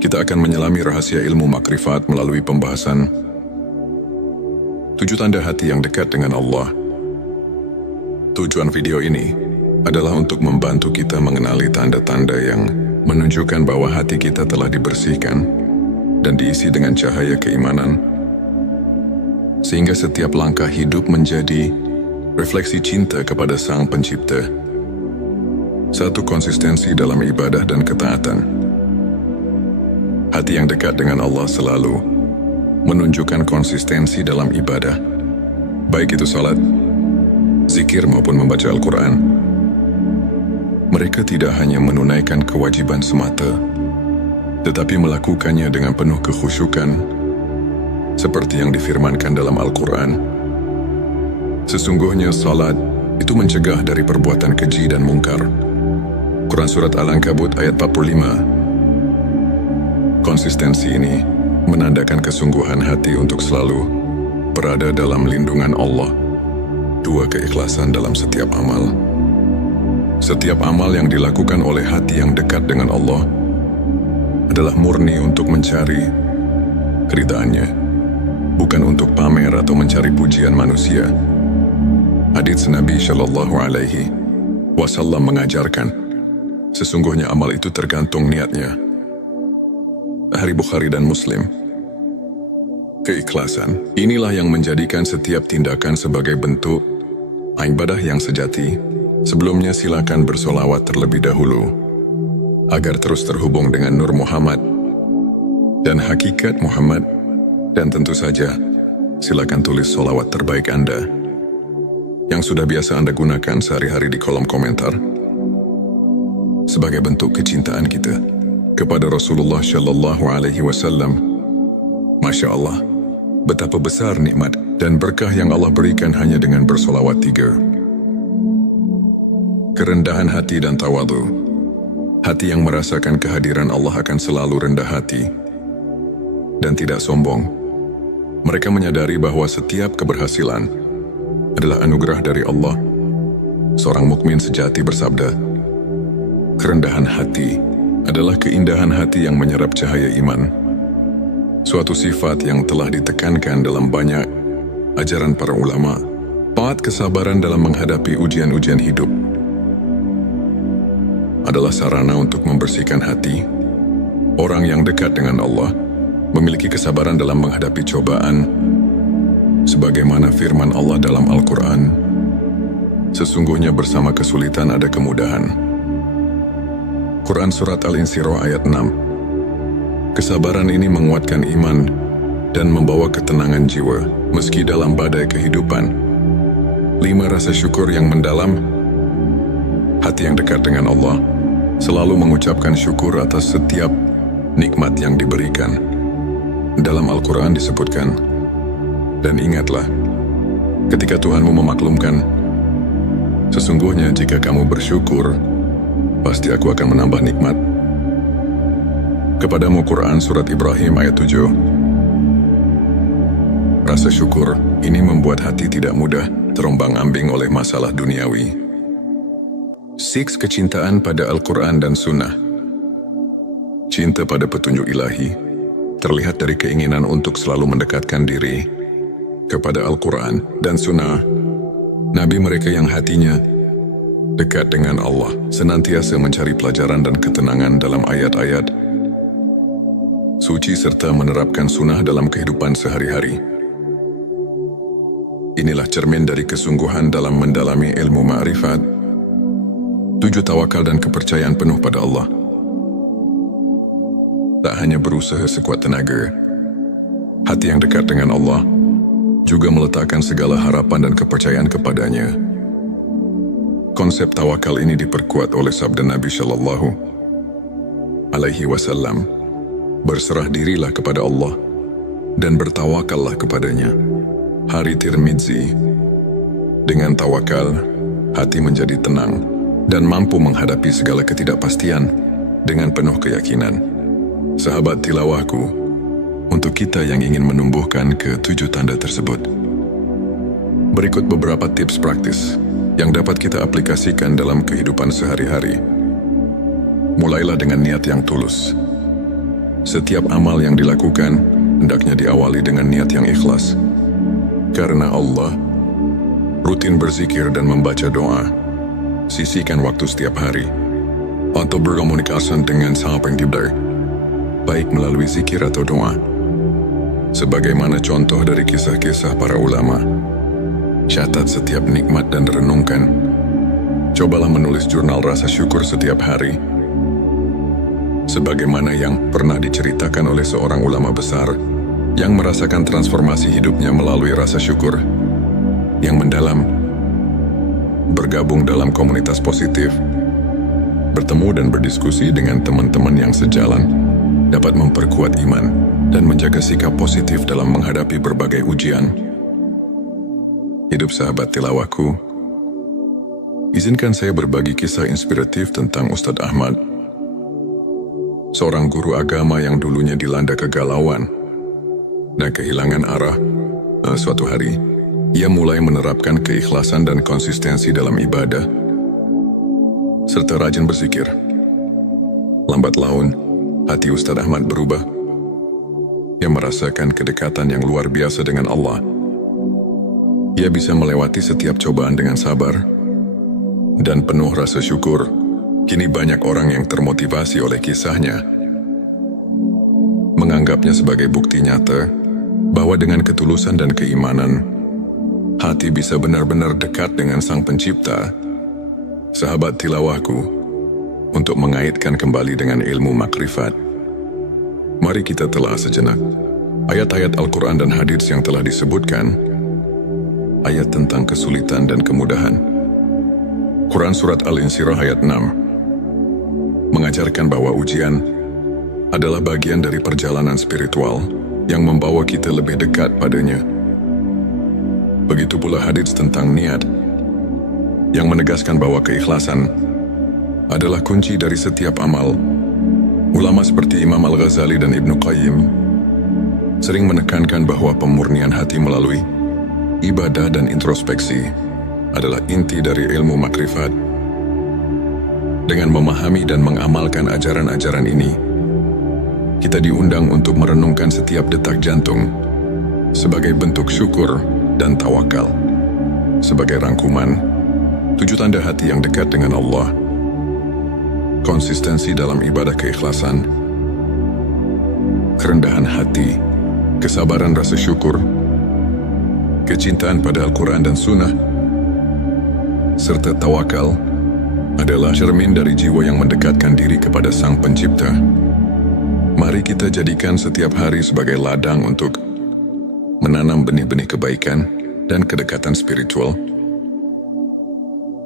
kita akan menyelami rahasia ilmu makrifat melalui pembahasan 7 tanda hati yang dekat dengan Allah. Tujuan video ini adalah untuk membantu kita mengenali tanda-tanda yang menunjukkan bahwa hati kita telah dibersihkan dan diisi dengan cahaya keimanan, sehingga setiap langkah hidup menjadi refleksi cinta kepada Sang Pencipta. 1. Konsistensi dalam ibadah dan ketaatan. Hati yang dekat dengan Allah selalu menunjukkan konsistensi dalam ibadah, baik itu salat, zikir maupun membaca Al-Quran. Mereka tidak hanya menunaikan kewajiban semata, tetapi melakukannya dengan penuh kekhusyukan, seperti yang difirmankan dalam Al-Quran. Sesungguhnya salat itu mencegah dari perbuatan keji dan mungkar. Quran Surat Al-Ankabut ayat 45. Konsistensi ini menandakan kesungguhan hati untuk selalu berada dalam lindungan Allah. 2. Keikhlasan dalam setiap amal. Setiap amal yang dilakukan oleh hati yang dekat dengan Allah adalah murni untuk mencari keridhaannya, bukan untuk pamer atau mencari pujian manusia. Hadits Nabi Shallallahu Alaihi Wasallam mengajarkan, sesungguhnya amal itu tergantung niatnya. Hari Bukhari dan Muslim. Keikhlasan inilah yang menjadikan setiap tindakan sebagai bentuk ibadah yang sejati. Sebelumnya silakan bersolawat terlebih dahulu. agar terus terhubung dengan Nur Muhammad dan hakikat Muhammad. Dan tentu saja, silakan tulis sholawat terbaik Anda yang sudah biasa Anda gunakan sehari-hari di kolom komentar sebagai bentuk kecintaan kita kepada Rasulullah Shallallahu Alaihi Wasallam. Masya Allah, betapa besar nikmat dan berkah yang Allah berikan hanya dengan bersolawat 3. Kerendahan hati dan tawadu. Hati yang merasakan kehadiran Allah akan selalu rendah hati dan tidak sombong. Mereka menyadari bahwa setiap keberhasilan adalah anugerah dari Allah. Seorang mukmin sejati bersabda, kerendahan hati adalah keindahan hati yang menyerap cahaya iman. Suatu sifat yang telah ditekankan dalam banyak ajaran para ulama. Taat kesabaran dalam menghadapi ujian-ujian hidup adalah sarana untuk membersihkan hati. Orang yang dekat dengan Allah memiliki kesabaran dalam menghadapi cobaan, sebagaimana firman Allah dalam Al-Quran, sesungguhnya bersama kesulitan ada kemudahan. Quran Surat Al-Insyirah ayat 6. Kesabaran ini menguatkan iman dan membawa ketenangan jiwa, meski dalam badai kehidupan. 5. Rasa syukur yang mendalam. Hati yang dekat dengan Allah selalu mengucapkan syukur atas setiap nikmat yang diberikan. Dalam Al-Quran disebutkan, dan ingatlah, ketika Tuhanmu memaklumkan, sesungguhnya jika kamu bersyukur, pasti aku akan menambah nikmat. Kepadamu Quran Surat Ibrahim ayat 7. Rasa syukur ini membuat hati tidak mudah terombang-ambing oleh masalah duniawi. 6. Kecintaan pada Al-Quran dan Sunnah. Cinta pada petunjuk ilahi terlihat dari keinginan untuk selalu mendekatkan diri kepada Al-Quran dan Sunnah. Nabi mereka yang hatinya dekat dengan Allah senantiasa mencari pelajaran dan ketenangan dalam ayat-ayat suci serta menerapkan sunnah dalam kehidupan sehari-hari. Inilah cermin dari kesungguhan dalam mendalami ilmu ma'rifat. 7. Tawakal dan kepercayaan penuh pada Allah. Tak hanya berusaha sekuat tenaga, hati yang dekat dengan Allah juga meletakkan segala harapan dan kepercayaan kepadanya. Konsep tawakal ini diperkuat oleh sabda Nabi Shallallahu Alaihi Wasallam, berserah dirilah kepada Allah dan bertawakallah kepadanya. Hari Tirmidzi. Dengan tawakal, hati menjadi tenang dan mampu menghadapi segala ketidakpastian dengan penuh keyakinan. Sahabat tilawahku, untuk kita yang ingin menumbuhkan ke-7 tanda tersebut, berikut beberapa tips praktis yang dapat kita aplikasikan dalam kehidupan sehari-hari. Mulailah dengan niat yang tulus. Setiap amal yang dilakukan hendaknya diawali dengan niat yang ikhlas. Karena Allah, rutin berzikir dan membaca doa. Sisihkan waktu setiap hari untuk berkomunikasi dengan Sang Pencipta, baik melalui zikir atau doa. Sebagaimana contoh dari kisah-kisah para ulama, catat setiap nikmat dan renungkan. Cobalah menulis jurnal rasa syukur setiap hari. Sebagaimana yang pernah diceritakan oleh seorang ulama besar yang merasakan transformasi hidupnya melalui rasa syukur yang mendalam. Bergabung dalam komunitas positif, bertemu dan berdiskusi dengan teman-teman yang sejalan, dapat memperkuat iman dan menjaga sikap positif dalam menghadapi berbagai ujian. Hidup sahabat tilawahku, izinkan saya berbagi kisah inspiratif tentang Ustadz Ahmad, seorang guru agama yang dulunya dilanda kegalauan dan kehilangan arah. Suatu hari, ia mulai menerapkan keikhlasan dan konsistensi dalam ibadah, serta rajin berzikir. Lambat laun, hati Ustadz Ahmad berubah. Ia merasakan kedekatan yang luar biasa dengan Allah. Ia bisa melewati setiap cobaan dengan sabar dan penuh rasa syukur. Kini banyak orang yang termotivasi oleh kisahnya, menganggapnya sebagai bukti nyata bahwa dengan ketulusan dan keimanan, hati bisa benar-benar dekat dengan Sang Pencipta. Sahabat tilawahku, untuk mengaitkan kembali dengan ilmu makrifat. Mari kita telah sejenak ayat-ayat Al-Quran dan hadits yang telah disebutkan, ayat tentang kesulitan dan kemudahan. Quran Surat Al-Insyirah ayat 6 mengajarkan bahwa ujian adalah bagian dari perjalanan spiritual yang membawa kita lebih dekat padanya. Begitu pula hadits tentang niat yang menegaskan bahwa keikhlasan adalah kunci dari setiap amal. Ulama seperti Imam Al-Ghazali dan Ibnu Qayyim sering menekankan bahwa pemurnian hati melalui ibadah dan introspeksi adalah inti dari ilmu makrifat. Dengan memahami dan mengamalkan ajaran-ajaran ini, kita diundang untuk merenungkan setiap detak jantung sebagai bentuk syukur dan tawakal. Sebagai rangkuman, 7 tanda hati yang dekat dengan Allah: konsistensi dalam ibadah keikhlasan, kerendahan hati, kesabaran rasa syukur, kecintaan pada Al-Quran dan Sunnah, serta tawakal adalah cermin dari jiwa yang mendekatkan diri kepada Sang Pencipta. Mari kita jadikan setiap hari sebagai ladang untuk menanam benih-benih kebaikan dan kedekatan spiritual.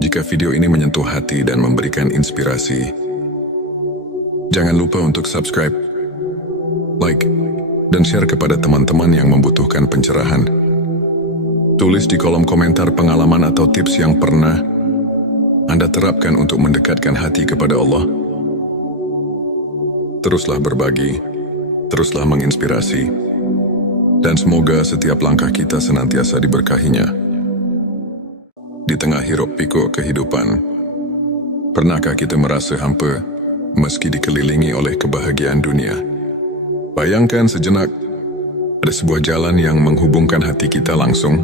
Jika video ini menyentuh hati dan memberikan inspirasi, jangan lupa untuk subscribe, like, dan share kepada teman-teman yang membutuhkan pencerahan. Tulis di kolom komentar pengalaman atau tips yang pernah Anda terapkan untuk mendekatkan hati kepada Allah. Teruslah berbagi, teruslah menginspirasi, dan semoga setiap langkah kita senantiasa diberkahinya. Di tengah hiruk pikuk kehidupan, pernahkah kita merasa hampa meski dikelilingi oleh kebahagiaan dunia? Bayangkan sejenak, ada sebuah jalan yang menghubungkan hati kita langsung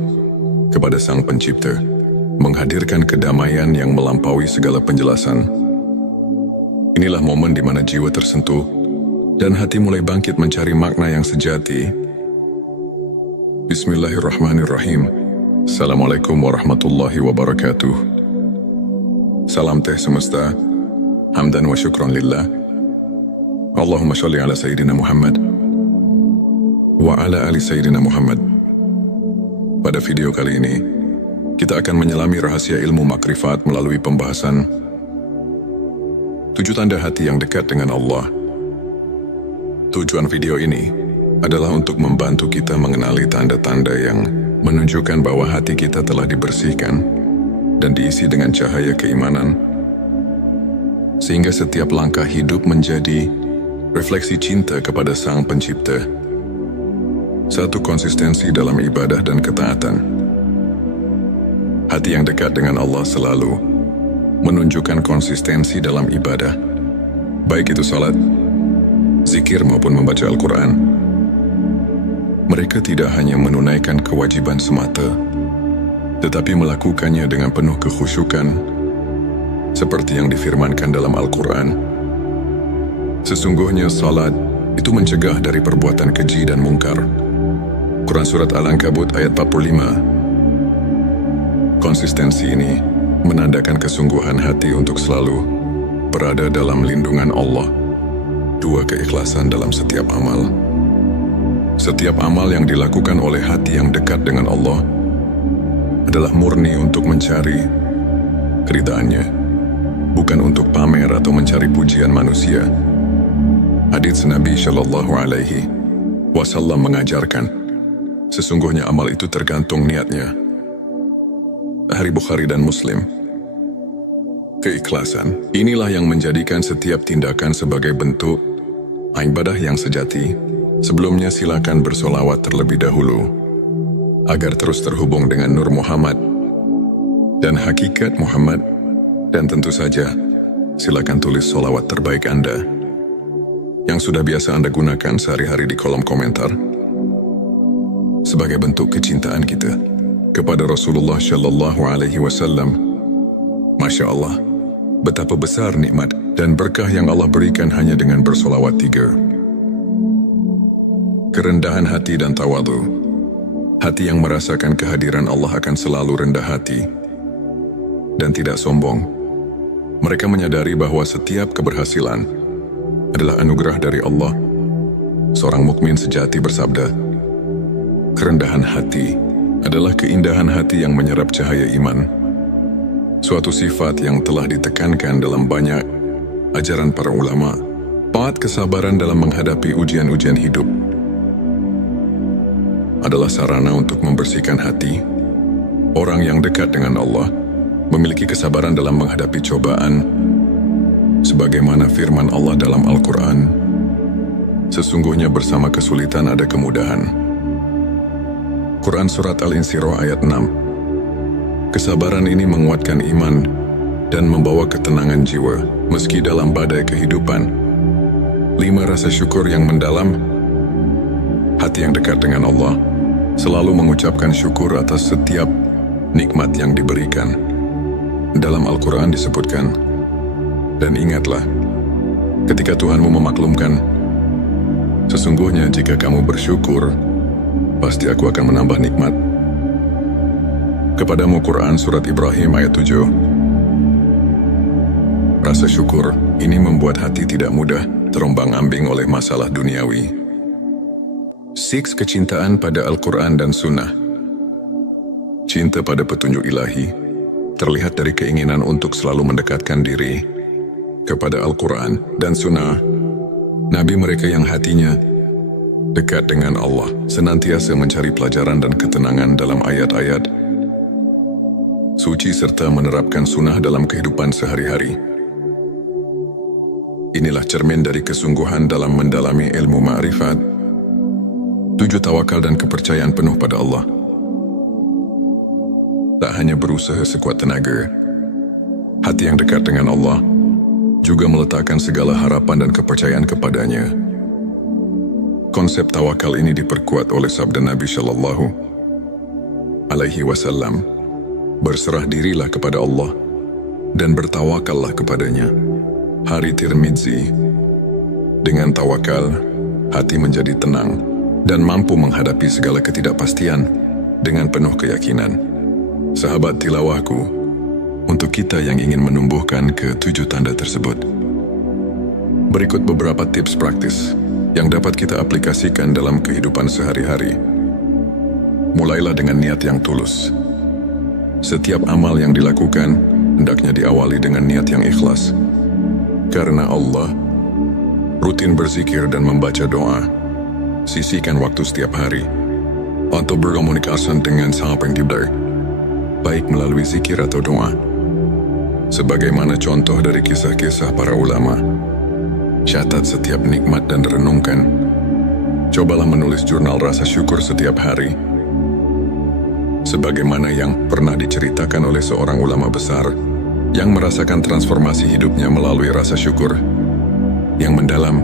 kepada Sang Pencipta, menghadirkan kedamaian yang melampaui segala penjelasan. Inilah momen di mana jiwa tersentuh dan hati mulai bangkit mencari makna yang sejati. Bismillahirrahmanirrahim. Assalamualaikum warahmatullahi wabarakatuh. Salam teh semesta, hamdan wa syukran lillah. Allahumma sholli ala Sayyidina Muhammad wa ala ali Sayyidina Muhammad. Pada video kali ini, kita akan menyelami rahasia ilmu makrifat melalui pembahasan 7 tanda hati yang dekat dengan Allah. Tujuan video ini adalah untuk membantu kita mengenali tanda-tanda yang menunjukkan bahwa hati kita telah dibersihkan dan diisi dengan cahaya keimanan, sehingga setiap langkah hidup menjadi refleksi cinta kepada Sang Pencipta. 1. Konsistensi dalam ibadah dan ketaatan. Hati yang dekat dengan Allah selalu menunjukkan konsistensi dalam ibadah, baik itu salat, zikir maupun membaca Al-Quran. Mereka tidak hanya menunaikan kewajiban semata, tetapi melakukannya dengan penuh kekhusyukan, seperti yang difirmankan dalam Al-Quran. Sesungguhnya salat itu mencegah dari perbuatan keji dan mungkar. Quran Surat Al-Ankabut ayat 45. Konsistensi ini menandakan kesungguhan hati untuk selalu berada dalam lindungan Allah. 2. Keikhlasan dalam setiap amal. Setiap amal yang dilakukan oleh hati yang dekat dengan Allah adalah murni untuk mencari keridhaannya, bukan untuk pamer atau mencari pujian manusia. Hadits Nabi Shallallahu Alaihi Wasallam mengajarkan, sesungguhnya amal itu tergantung niatnya. Hari Bukhari dan Muslim. Keikhlasan inilah yang menjadikan setiap tindakan sebagai bentuk ibadah yang sejati. Sebelumnya silakan bersolawat terlebih dahulu agar terus terhubung dengan Nur Muhammad dan hakikat Muhammad, dan tentu saja silakan tulis solawat terbaik Anda yang sudah biasa Anda gunakan sehari-hari di kolom komentar sebagai bentuk kecintaan kita kepada Rasulullah Shallallahu Alaihi Wasallam. Masya Allah, betapa besar nikmat dan berkah yang Allah berikan hanya dengan bersolawat 3. Kerendahan hati dan tawadhu. Hati yang merasakan kehadiran Allah akan selalu rendah hati dan tidak sombong. Mereka menyadari bahwa setiap keberhasilan adalah anugerah dari Allah. Seorang mukmin sejati bersabda, "Kerendahan hati adalah keindahan hati yang menyerap cahaya iman." Suatu sifat yang telah ditekankan dalam banyak ajaran para ulama. Paat kesabaran dalam menghadapi ujian-ujian hidup adalah sarana untuk membersihkan hati. Orang yang dekat dengan Allah memiliki kesabaran dalam menghadapi cobaan, sebagaimana firman Allah dalam Al-Quran, "Sesungguhnya bersama kesulitan ada kemudahan." Quran Surat Al-Insyirah ayat 6. Kesabaran ini menguatkan iman dan membawa ketenangan jiwa meski dalam badai kehidupan. 5. Rasa syukur yang mendalam. Hati yang dekat dengan Allah selalu mengucapkan syukur atas setiap nikmat yang diberikan. Dalam Al-Quran disebutkan, "Dan ingatlah, ketika Tuhanmu memaklumkan, sesungguhnya jika kamu bersyukur, pasti aku akan menambah nikmat kepadamu." Quran Surat Ibrahim ayat 7. Rasa syukur ini membuat hati tidak mudah terombang-ambing oleh masalah duniawi. 6. Kecintaan pada Al-Quran dan Sunnah. Cinta pada petunjuk ilahi terlihat dari keinginan untuk selalu mendekatkan diri kepada Al-Quran dan Sunnah. Nabi mereka yang hatinya dekat dengan Allah senantiasa mencari pelajaran dan ketenangan dalam ayat-ayat suci serta menerapkan sunnah dalam kehidupan sehari-hari. Inilah cermin dari kesungguhan dalam mendalami ilmu ma'rifat. 7. Tawakal dan kepercayaan penuh pada Allah. Tak hanya berusaha sekuat tenaga, hati yang dekat dengan Allah juga meletakkan segala harapan dan kepercayaan kepadanya. Konsep tawakal ini diperkuat oleh sabda Nabi Shallallahu Alaihi Wasallam, "Berserah dirilah kepada Allah dan bertawakallah kepadanya." Hari Tirmidzi. Dengan tawakal, hati menjadi tenang dan mampu menghadapi segala ketidakpastian dengan penuh keyakinan. Sahabat tilawahku, untuk kita yang ingin menumbuhkan ke-7 tanda tersebut, berikut beberapa tips praktis yang dapat kita aplikasikan dalam kehidupan sehari-hari. Mulailah dengan niat yang tulus. Setiap amal yang dilakukan hendaknya diawali dengan niat yang ikhlas. Karena Allah, rutin berzikir dan membaca doa. Sisihkan waktu setiap hari untuk berkomunikasi dengan Sang Pencipta, baik melalui zikir atau doa. Sebagaimana contoh dari kisah-kisah para ulama, catat setiap nikmat dan renungkan. Cobalah menulis jurnal rasa syukur setiap hari. Sebagaimana yang pernah diceritakan oleh seorang ulama besar yang merasakan transformasi hidupnya melalui rasa syukur yang mendalam.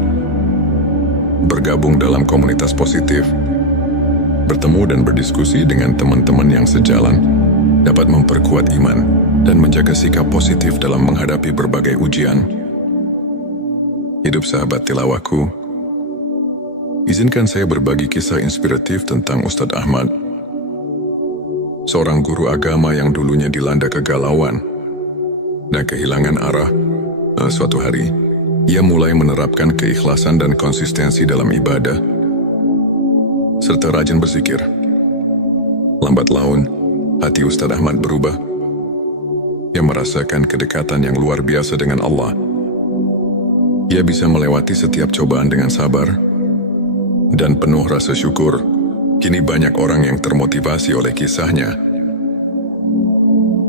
Bergabung dalam komunitas positif, bertemu dan berdiskusi dengan teman-teman yang sejalan dapat memperkuat iman dan menjaga sikap positif dalam menghadapi berbagai ujian. Hidup sahabat tilawahku, izinkan saya berbagi kisah inspiratif tentang Ustadz Ahmad, seorang guru agama yang dulunya dilanda kegalauan dan kehilangan arah. Suatu hari, ia mulai menerapkan keikhlasan dan konsistensi dalam ibadah, serta rajin berzikir. Lambat laun, hati Ustadz Ahmad berubah. Ia merasakan kedekatan yang luar biasa dengan Allah. Ia bisa melewati setiap cobaan dengan sabar dan penuh rasa syukur. Kini banyak orang yang termotivasi oleh kisahnya,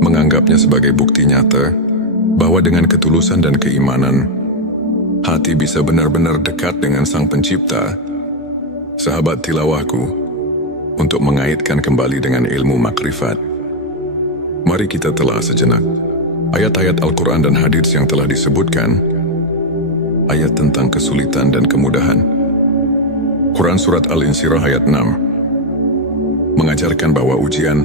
menganggapnya sebagai bukti nyata bahwa dengan ketulusan dan keimanan, hati bisa benar-benar dekat dengan Sang Pencipta. Sahabat tilawahku, untuk mengaitkan kembali dengan ilmu makrifat, mari kita telah sejenak ayat-ayat Al-Quran dan hadits yang telah disebutkan. Ayat tentang kesulitan dan kemudahan. Quran Surat Al-Insyirah ayat 6 mengajarkan bahwa ujian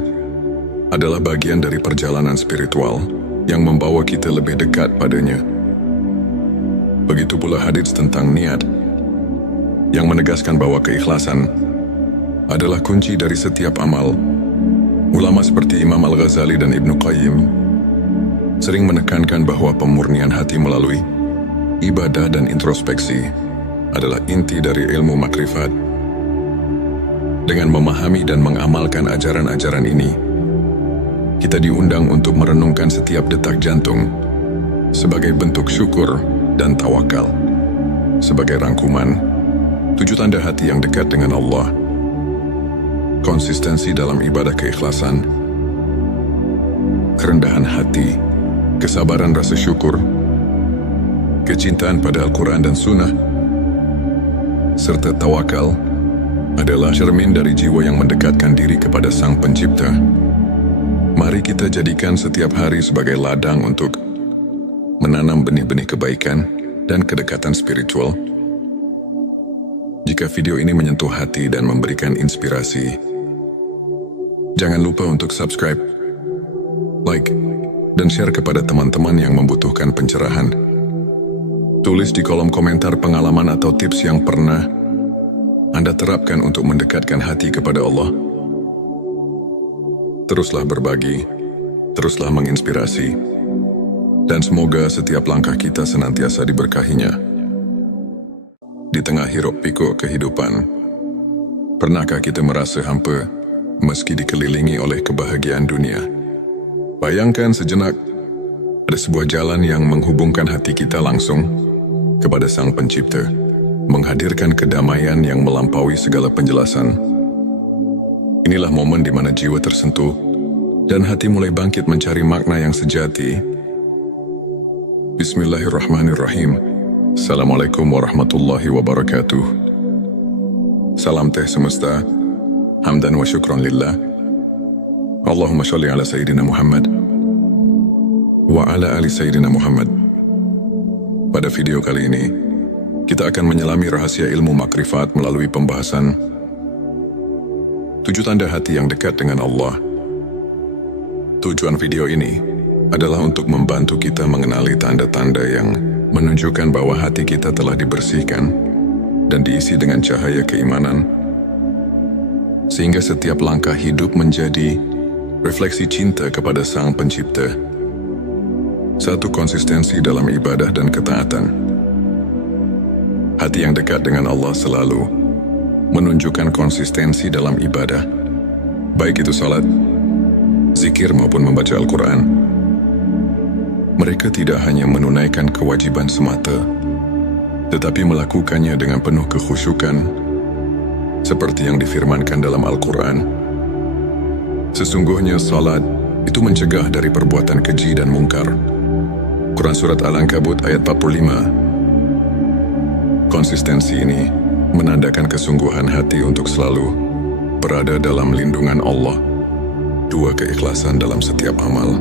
adalah bagian dari perjalanan spiritual yang membawa kita lebih dekat padanya. Begitu pula hadits tentang niat yang menegaskan bahwa keikhlasan adalah kunci dari setiap amal. Ulama seperti Imam Al-Ghazali dan Ibnu Qayyim sering menekankan bahwa pemurnian hati melalui ibadah dan introspeksi adalah inti dari ilmu makrifat. Dengan memahami dan mengamalkan ajaran-ajaran ini, kita diundang untuk merenungkan setiap detak jantung sebagai bentuk syukur dan tawakal. Sebagai rangkuman, 7 tanda hati yang dekat dengan Allah: konsistensi dalam ibadah keikhlasan, kerendahan hati, kesabaran rasa syukur, kecintaan pada Al-Quran dan Sunnah, serta tawakal adalah cermin dari jiwa yang mendekatkan diri kepada Sang Pencipta. Mari kita jadikan setiap hari sebagai ladang untuk menanam benih-benih kebaikan dan kedekatan spiritual. Jika video ini menyentuh hati dan memberikan inspirasi, jangan lupa untuk subscribe, like, dan share kepada teman-teman yang membutuhkan pencerahan. Tulis di kolom komentar pengalaman atau tips yang pernah Anda terapkan untuk mendekatkan hati kepada Allah. Teruslah berbagi, teruslah menginspirasi, dan semoga setiap langkah kita senantiasa diberkahinya. Di tengah hiruk-pikuk kehidupan, pernahkah kita merasa hampa meski dikelilingi oleh kebahagiaan dunia? Bayangkan sejenak, ada sebuah jalan yang menghubungkan hati kita langsung kepada Sang Pencipta, menghadirkan kedamaian yang melampaui segala penjelasan. Inilah momen di mana jiwa tersentuh dan hati mulai bangkit mencari makna yang sejati. Bismillahirrahmanirrahim. Assalamualaikum warahmatullahi wabarakatuh. Salam teh semesta, hamdan wa syukran lillah. Allahumma sholli ala Sayyidina Muhammad wa ala ali Sayyidina Muhammad. Pada video kali ini, kita akan menyelami rahasia ilmu makrifat melalui pembahasan 7 tanda hati yang dekat dengan Allah. Tujuan video ini adalah untuk membantu kita mengenali tanda-tanda yang menunjukkan bahwa hati kita telah dibersihkan dan diisi dengan cahaya keimanan, sehingga setiap langkah hidup menjadi refleksi cinta kepada Sang Pencipta. 1. Konsistensi dalam ibadah dan ketaatan. Hati yang dekat dengan Allah selalu menunjukkan konsistensi dalam ibadah, baik itu salat, zikir maupun membaca Al-Quran. Mereka tidak hanya menunaikan kewajiban semata, tetapi melakukannya dengan penuh kekhusyukan, seperti yang difirmankan dalam Al-Quran. Sesungguhnya salat itu mencegah dari perbuatan keji dan mungkar. Quran Surat Al-Ankabut ayat 45. Konsistensi ini menandakan kesungguhan hati untuk selalu berada dalam lindungan Allah. 2. Keikhlasan dalam setiap amal.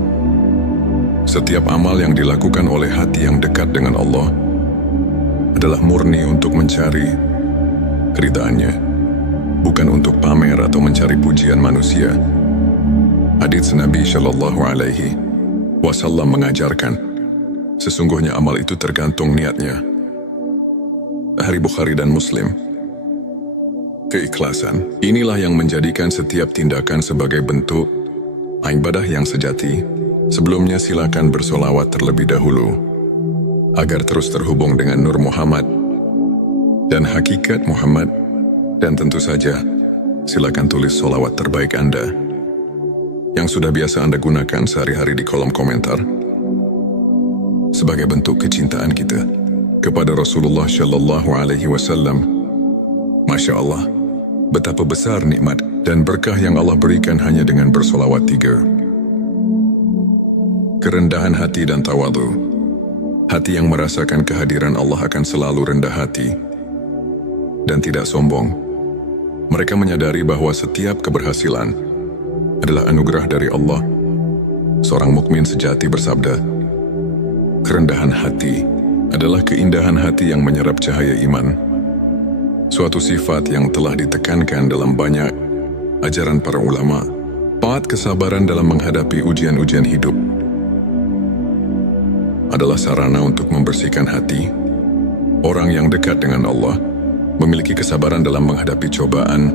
Setiap amal yang dilakukan oleh hati yang dekat dengan Allah adalah murni untuk mencari keridhaannya, bukan untuk pamer atau mencari pujian manusia. Hadits Nabi Shallallahu Alaihi Wasallam mengajarkan, sesungguhnya amal itu tergantung niatnya. Hari Bukhari dan Muslim. Keikhlasan inilah yang menjadikan setiap tindakan sebagai bentuk ibadah yang sejati. Sebelumnya silakan bersolawat terlebih dahulu agar terus terhubung dengan Nur Muhammad dan hakikat Muhammad, dan tentu saja silakan tulis solawat terbaik Anda yang sudah biasa Anda gunakan sehari-hari di kolom komentar sebagai bentuk kecintaan kita kepada Rasulullah Shallallahu Alaihi Wasallam. Masya Allah, betapa besar nikmat dan berkah yang Allah berikan hanya dengan bersolawat 3. Kerendahan hati dan tawadu. Hati yang merasakan kehadiran Allah akan selalu rendah hati dan tidak sombong. Mereka menyadari bahwa setiap keberhasilan adalah anugerah dari Allah. Seorang mukmin sejati bersabda, kerendahan hati adalah keindahan hati yang menyerap cahaya iman. Suatu sifat yang telah ditekankan dalam banyak ajaran para ulama. 4. Kesabaran dalam menghadapi ujian-ujian hidup adalah sarana untuk membersihkan hati. Orang yang dekat dengan Allah memiliki kesabaran dalam menghadapi cobaan,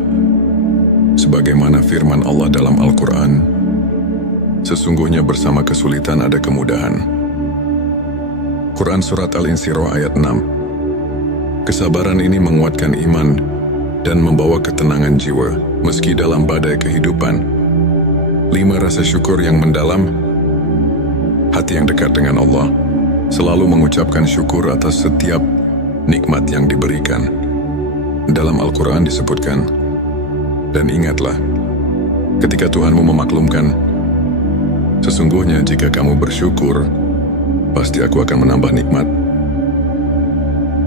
sebagaimana firman Allah dalam Al-Quran, Sesungguhnya bersama kesulitan ada kemudahan. Quran Surat Al-Insyirah ayat 6. Kesabaran ini menguatkan iman dan membawa ketenangan jiwa, meski dalam badai kehidupan. 5. Rasa syukur yang mendalam. Hati yang dekat dengan Allah selalu mengucapkan syukur atas setiap nikmat yang diberikan. Dalam Al-Quran disebutkan, dan ingatlah, ketika Tuhanmu memaklumkan, sesungguhnya jika kamu bersyukur, pasti aku akan menambah nikmat.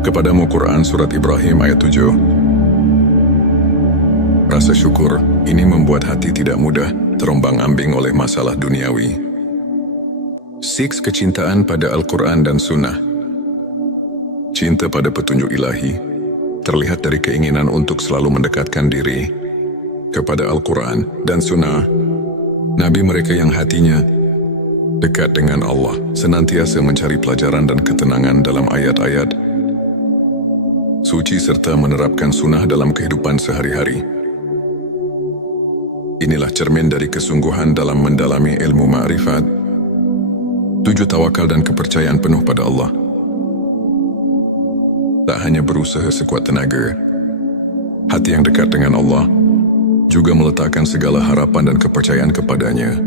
Kepadamu Quran Surat Ibrahim ayat 7. Rasa syukur ini membuat hati tidak mudah terombang-ambing oleh masalah duniawi. 6. Kecintaan pada Al-Quran dan Sunnah. Cinta pada petunjuk ilahi terlihat dari keinginan untuk selalu mendekatkan diri kepada Al-Quran dan Sunnah. Nabi mereka yang hatinya dekat dengan Allah senantiasa mencari pelajaran dan ketenangan dalam ayat-ayat suci serta menerapkan sunnah dalam kehidupan sehari-hari. Inilah cermin dari kesungguhan dalam mendalami ilmu ma'rifat. 7. Tawakal dan kepercayaan penuh pada Allah. Tak hanya berusaha sekuat tenaga, hati yang dekat dengan Allah juga meletakkan segala harapan dan kepercayaan kepadanya.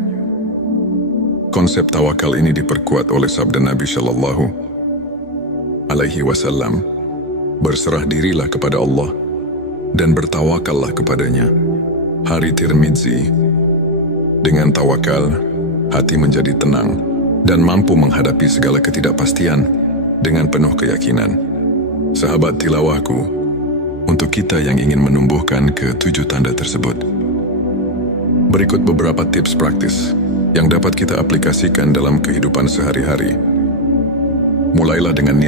Konsep tawakal ini diperkuat oleh sabda Nabi Shallallahu Alaihi Wasallam, berserah dirilah kepada Allah dan bertawakallah kepadanya. Hari Tirmidzi. Dengan tawakal, hati menjadi tenang dan mampu menghadapi segala ketidakpastian dengan penuh keyakinan. Sahabat tilawahku, untuk kita yang ingin menumbuhkan ke-7 tanda tersebut, berikut beberapa tips praktis yang dapat kita aplikasikan dalam kehidupan sehari-hari. Mulailah dengan niat